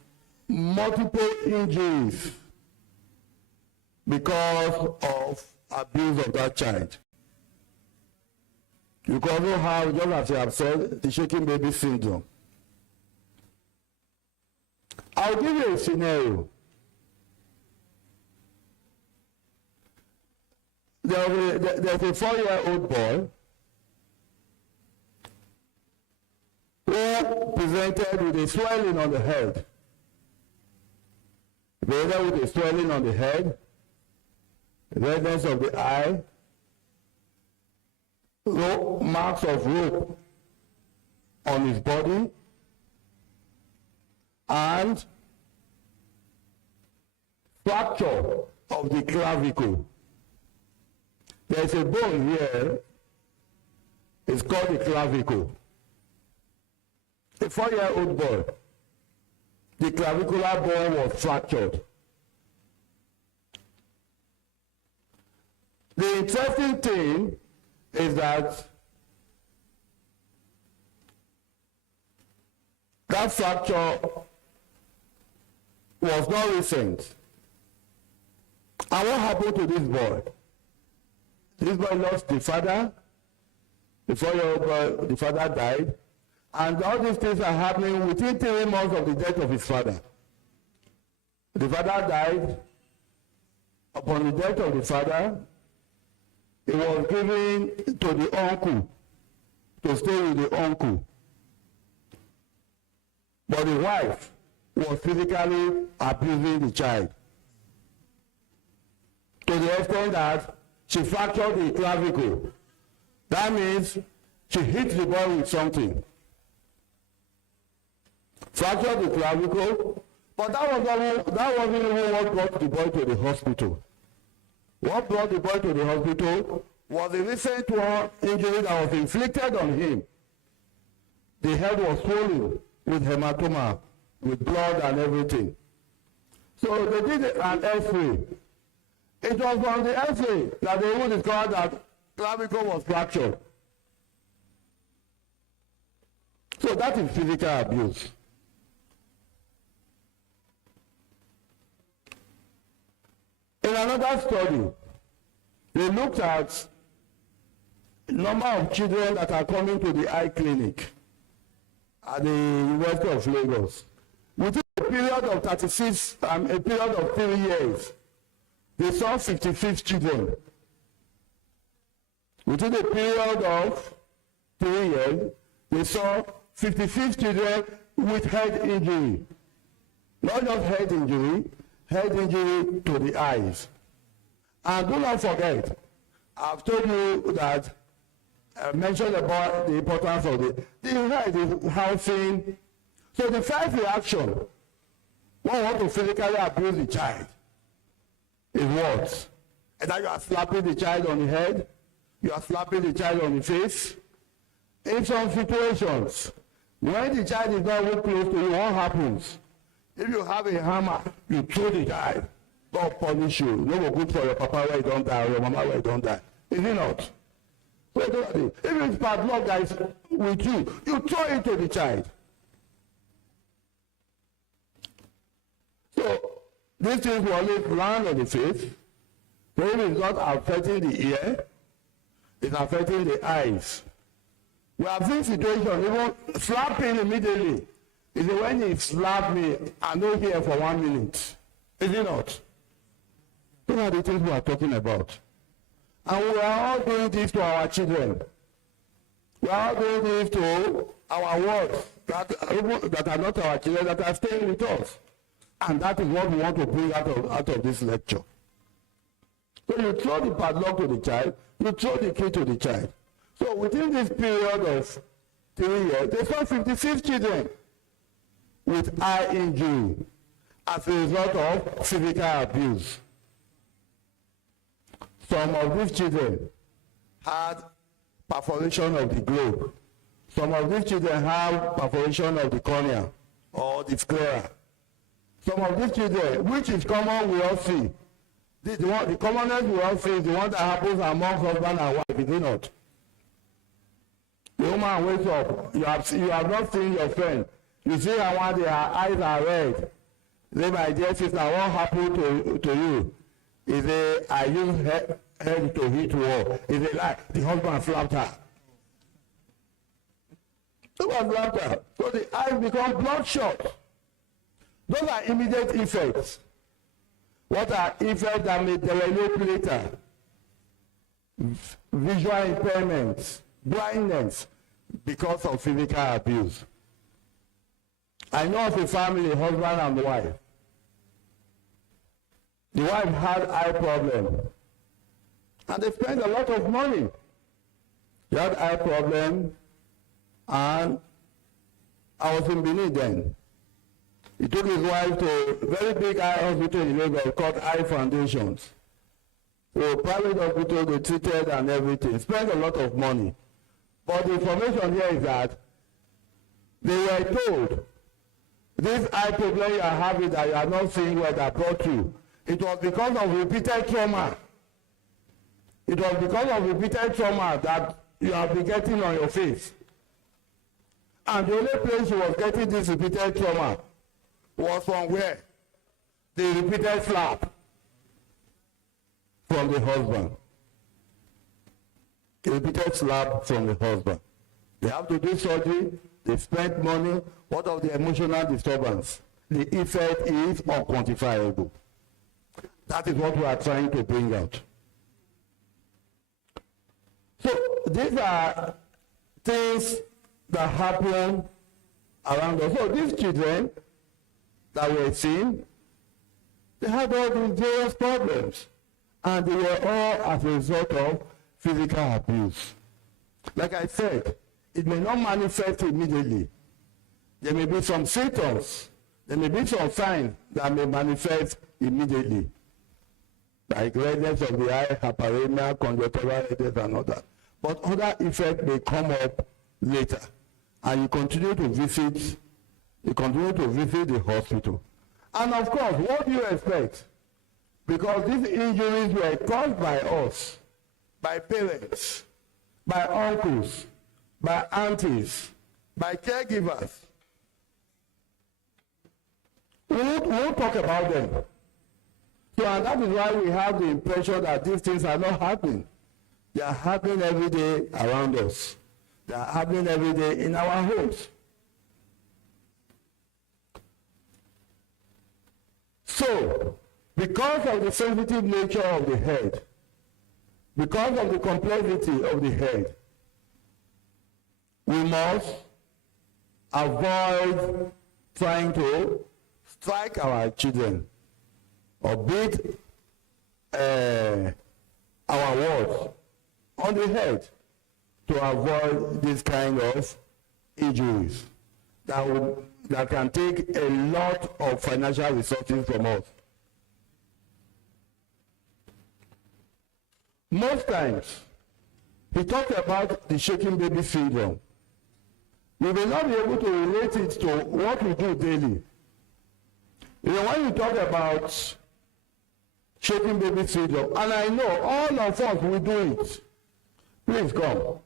multiple injuries because of abuse of that child. You can also have, just as I have said, the shaking baby syndrome. I'll give you a scenario. There's a 4-year-old boy who presented with a swelling on the head. Whether with a swelling on the head, redness of the eye, marks of rope on his body, and fracture of the clavicle. There's a bone here, it's called the clavicle. A 4-year-old boy, the clavicular bone was fractured. The interesting thing is that fracture was not recent. And what happened to this boy? This boy lost the father, the 4-year-old boy, the father died, and all these things are happening within 3 months of the death of his father. The father died. Upon the death of the father, he was given to the uncle, to stay with the uncle. But the wife was physically abusing the child, to the extent that she fractured the clavicle. That means she hit the boy with something. Fractured the clavicle, But that wasn't even what brought the boy to the hospital. What brought the boy to the hospital was a recent injury that was inflicted on him. The head was swollen with hematoma, with blood and everything. So they did an X-ray. It was from the X-ray that they even discovered that clavicle was fractured. So that is physical abuse. In another study, they looked at the number of children that are coming to the eye clinic at the University of Lagos. Within a period of 3 years, they saw 56 children. Within a period of 3 years, they saw 56 children with head injury. Not just head injury to the eyes. And do not forget, I've told you that I mentioned about the importance of the housing. So the first reaction, one want to physically abuse the child, is what? Either you are slapping the child on the head, you are slapping the child on the face. In some situations, when the child is not even close to you, what happens? If you have a hammer, you throw the child. God punish you. No go good for your papa where you don't die, or your mama where you don't die. Is it not? So if it's padlock that is with you, you throw it to the child. So these things will always land on the face. So if it's not affecting the ear, it's affecting the eyes. We have seen situations, even slapping immediately. Is it when he slapped me, I know here for 1 minute. Is it not? Those are the things we are talking about. And we are all doing this to our children. We are all doing this to our words that are not our children, that are staying with us. And that is what we want to bring out of this lecture. So you throw the padlock to the child, you throw the key to the child. So within this period of 3 years, they saw 56 children with eye injury as a result of physical abuse. Some of these children had perforation of the globe. Some of these children have perforation of the cornea or the sclera. Some of these children, which is common, we all see. The commonest we all see is the one that happens among husband and wife, is it not? The woman wakes up, you have not seen your friend. You see her one, their eyes are red. Say, my dear sister, what happened to you? Is it, I use head to hit wall. Is it like the husband slapped her? The husband slapped her. So the eyes become bloodshot. Those are immediate effects. What are effects that may develop later? Visual impairments, blindness, because of physical abuse. I know of a family, husband and wife. The wife had eye problem, and they spent a lot of money. He had eye problem, and I was in Benin then. He took his wife to a very big eye hospital in Lagos called Eye Foundations. So private hospital, they treated and everything. Spent a lot of money. But the information here is that they were told, this eye problem you are having that you are not seeing well that brought you, it was because of repeated trauma. It was because of repeated trauma that you have been getting on your face. And the only place you was getting this repeated trauma was from where? The repeated slap from the husband. The repeated slap from the husband. They have to do surgery, they spend money. What of the emotional disturbance? The effect is unquantifiable. That is what we are trying to bring out. So these are things that happen around us. So these children that we are seeing, they had all these various problems. And they were all as a result of physical abuse. Like I said, it may not manifest immediately. There may be some symptoms There may be some signs that may manifest immediately, like redness of the eye, hyperemia, conjunctival headache, and all that. But other effects may come up later, and you continue to visit the hospital. And of course, what do you expect? Because these injuries were caused by us, by parents, by uncles, by aunties, by caregivers. We won't talk about them. So, and that is why we have the impression that these things are not happening. They are happening every day around us. They are happening every day in our homes. So, because of the sensitive nature of the head, because of the complexity of the head, we must avoid trying to strike our children or beat our words on the head to avoid this kind of injuries that can take a lot of financial resources from us. Most times, he talked about the shaking baby syndrome. We may not be able to relate it to what we do daily. You know, when you talk about shaking baby syndrome, and I know all of us will do it. Please come.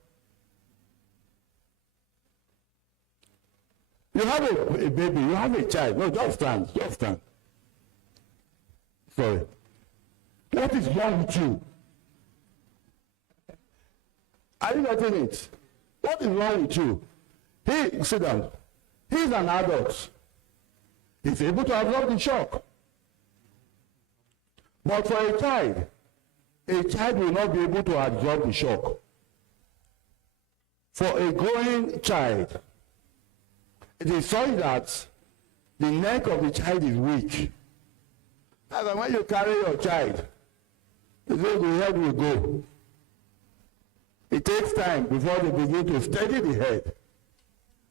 You have a baby, you have a child. No, just stand, just stand. Sorry. What is wrong with you? Are you getting it? What is wrong with you? Sit down. He's an adult. He's able to absorb the shock. But for a child will not be able to absorb the shock. For a growing child, it is such that the neck of the child is weak. That's when you carry your child, the head will go. It takes time before they begin to steady the head.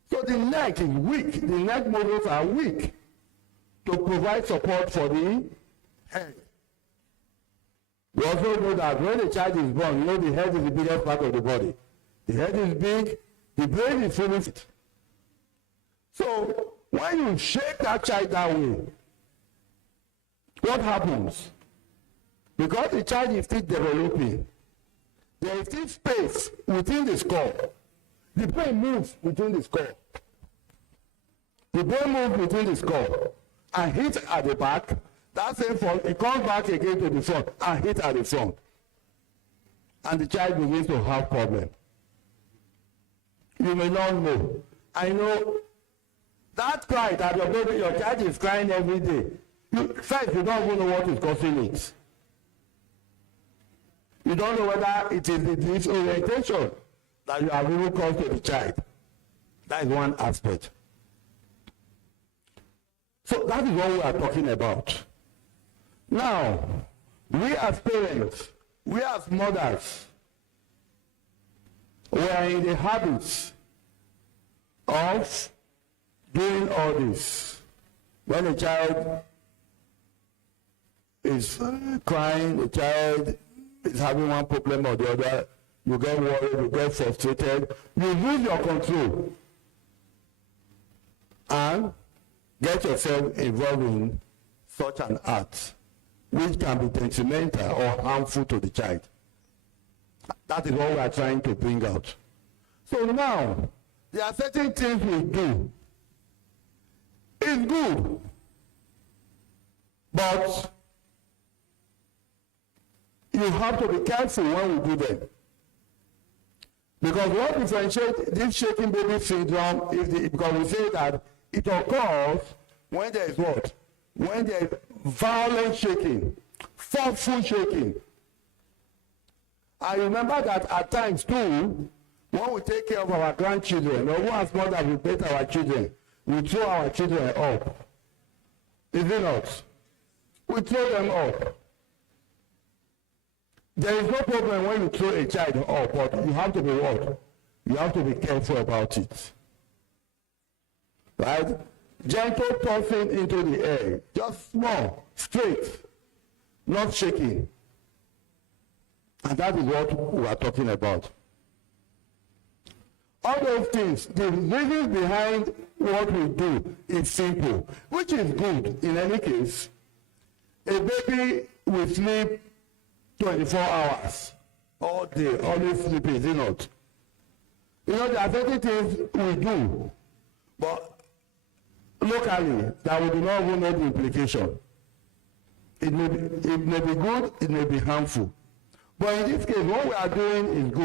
So the neck is weak. The neck muscles are weak to provide support for the head. We also know that when the child is born, you know the head is the biggest part of the body. The head is big, the brain is fully fit. So when you shake that child that way, what happens? Because the child is still developing, there is still space within the skull. The brain moves within the skull. The brain moves within the skull and hits at the back. That same fall, it comes back again to the front and hits at the front. And the child begins to have problems. You may not know. I know that cry that your child is crying every day. First, you don't even know what is causing it. You don't know whether it is the disorientation that you have even caused to the child. That is one aspect. So that is what we are talking about. Now, we as parents, we as mothers, we are in the habits of doing all this. When a child is crying, the child is having one problem or the other, you get worried, you get frustrated, you lose your control and get yourself involved in such an act which can be detrimental or harmful to the child. That is what we are trying to bring out. So now, there are certain things we do. It's good, but you have to be careful when we do them. Because what differentiates this shaking baby syndrome is because we say that it occurs when there is what? When there is violent shaking, forceful shaking. I remember that at times too, when we take care of our grandchildren, or who as mothers we bathe our children, we throw our children up. Is it not? We throw them up. There is no problem when you throw a child up, but you have to be what? You have to be careful about it. Right? Gentle tossing into the air, just small, straight, not shaking. And that is what we are talking about. All those things, the reason behind what we do is simple, which is good in any case. A baby will sleep 24 hours all day, always sleeping, is it not? You know, there are certain things we do, but locally, that we do not even know the implication. It may be good, it may be harmful. But in this case, what we are doing is good.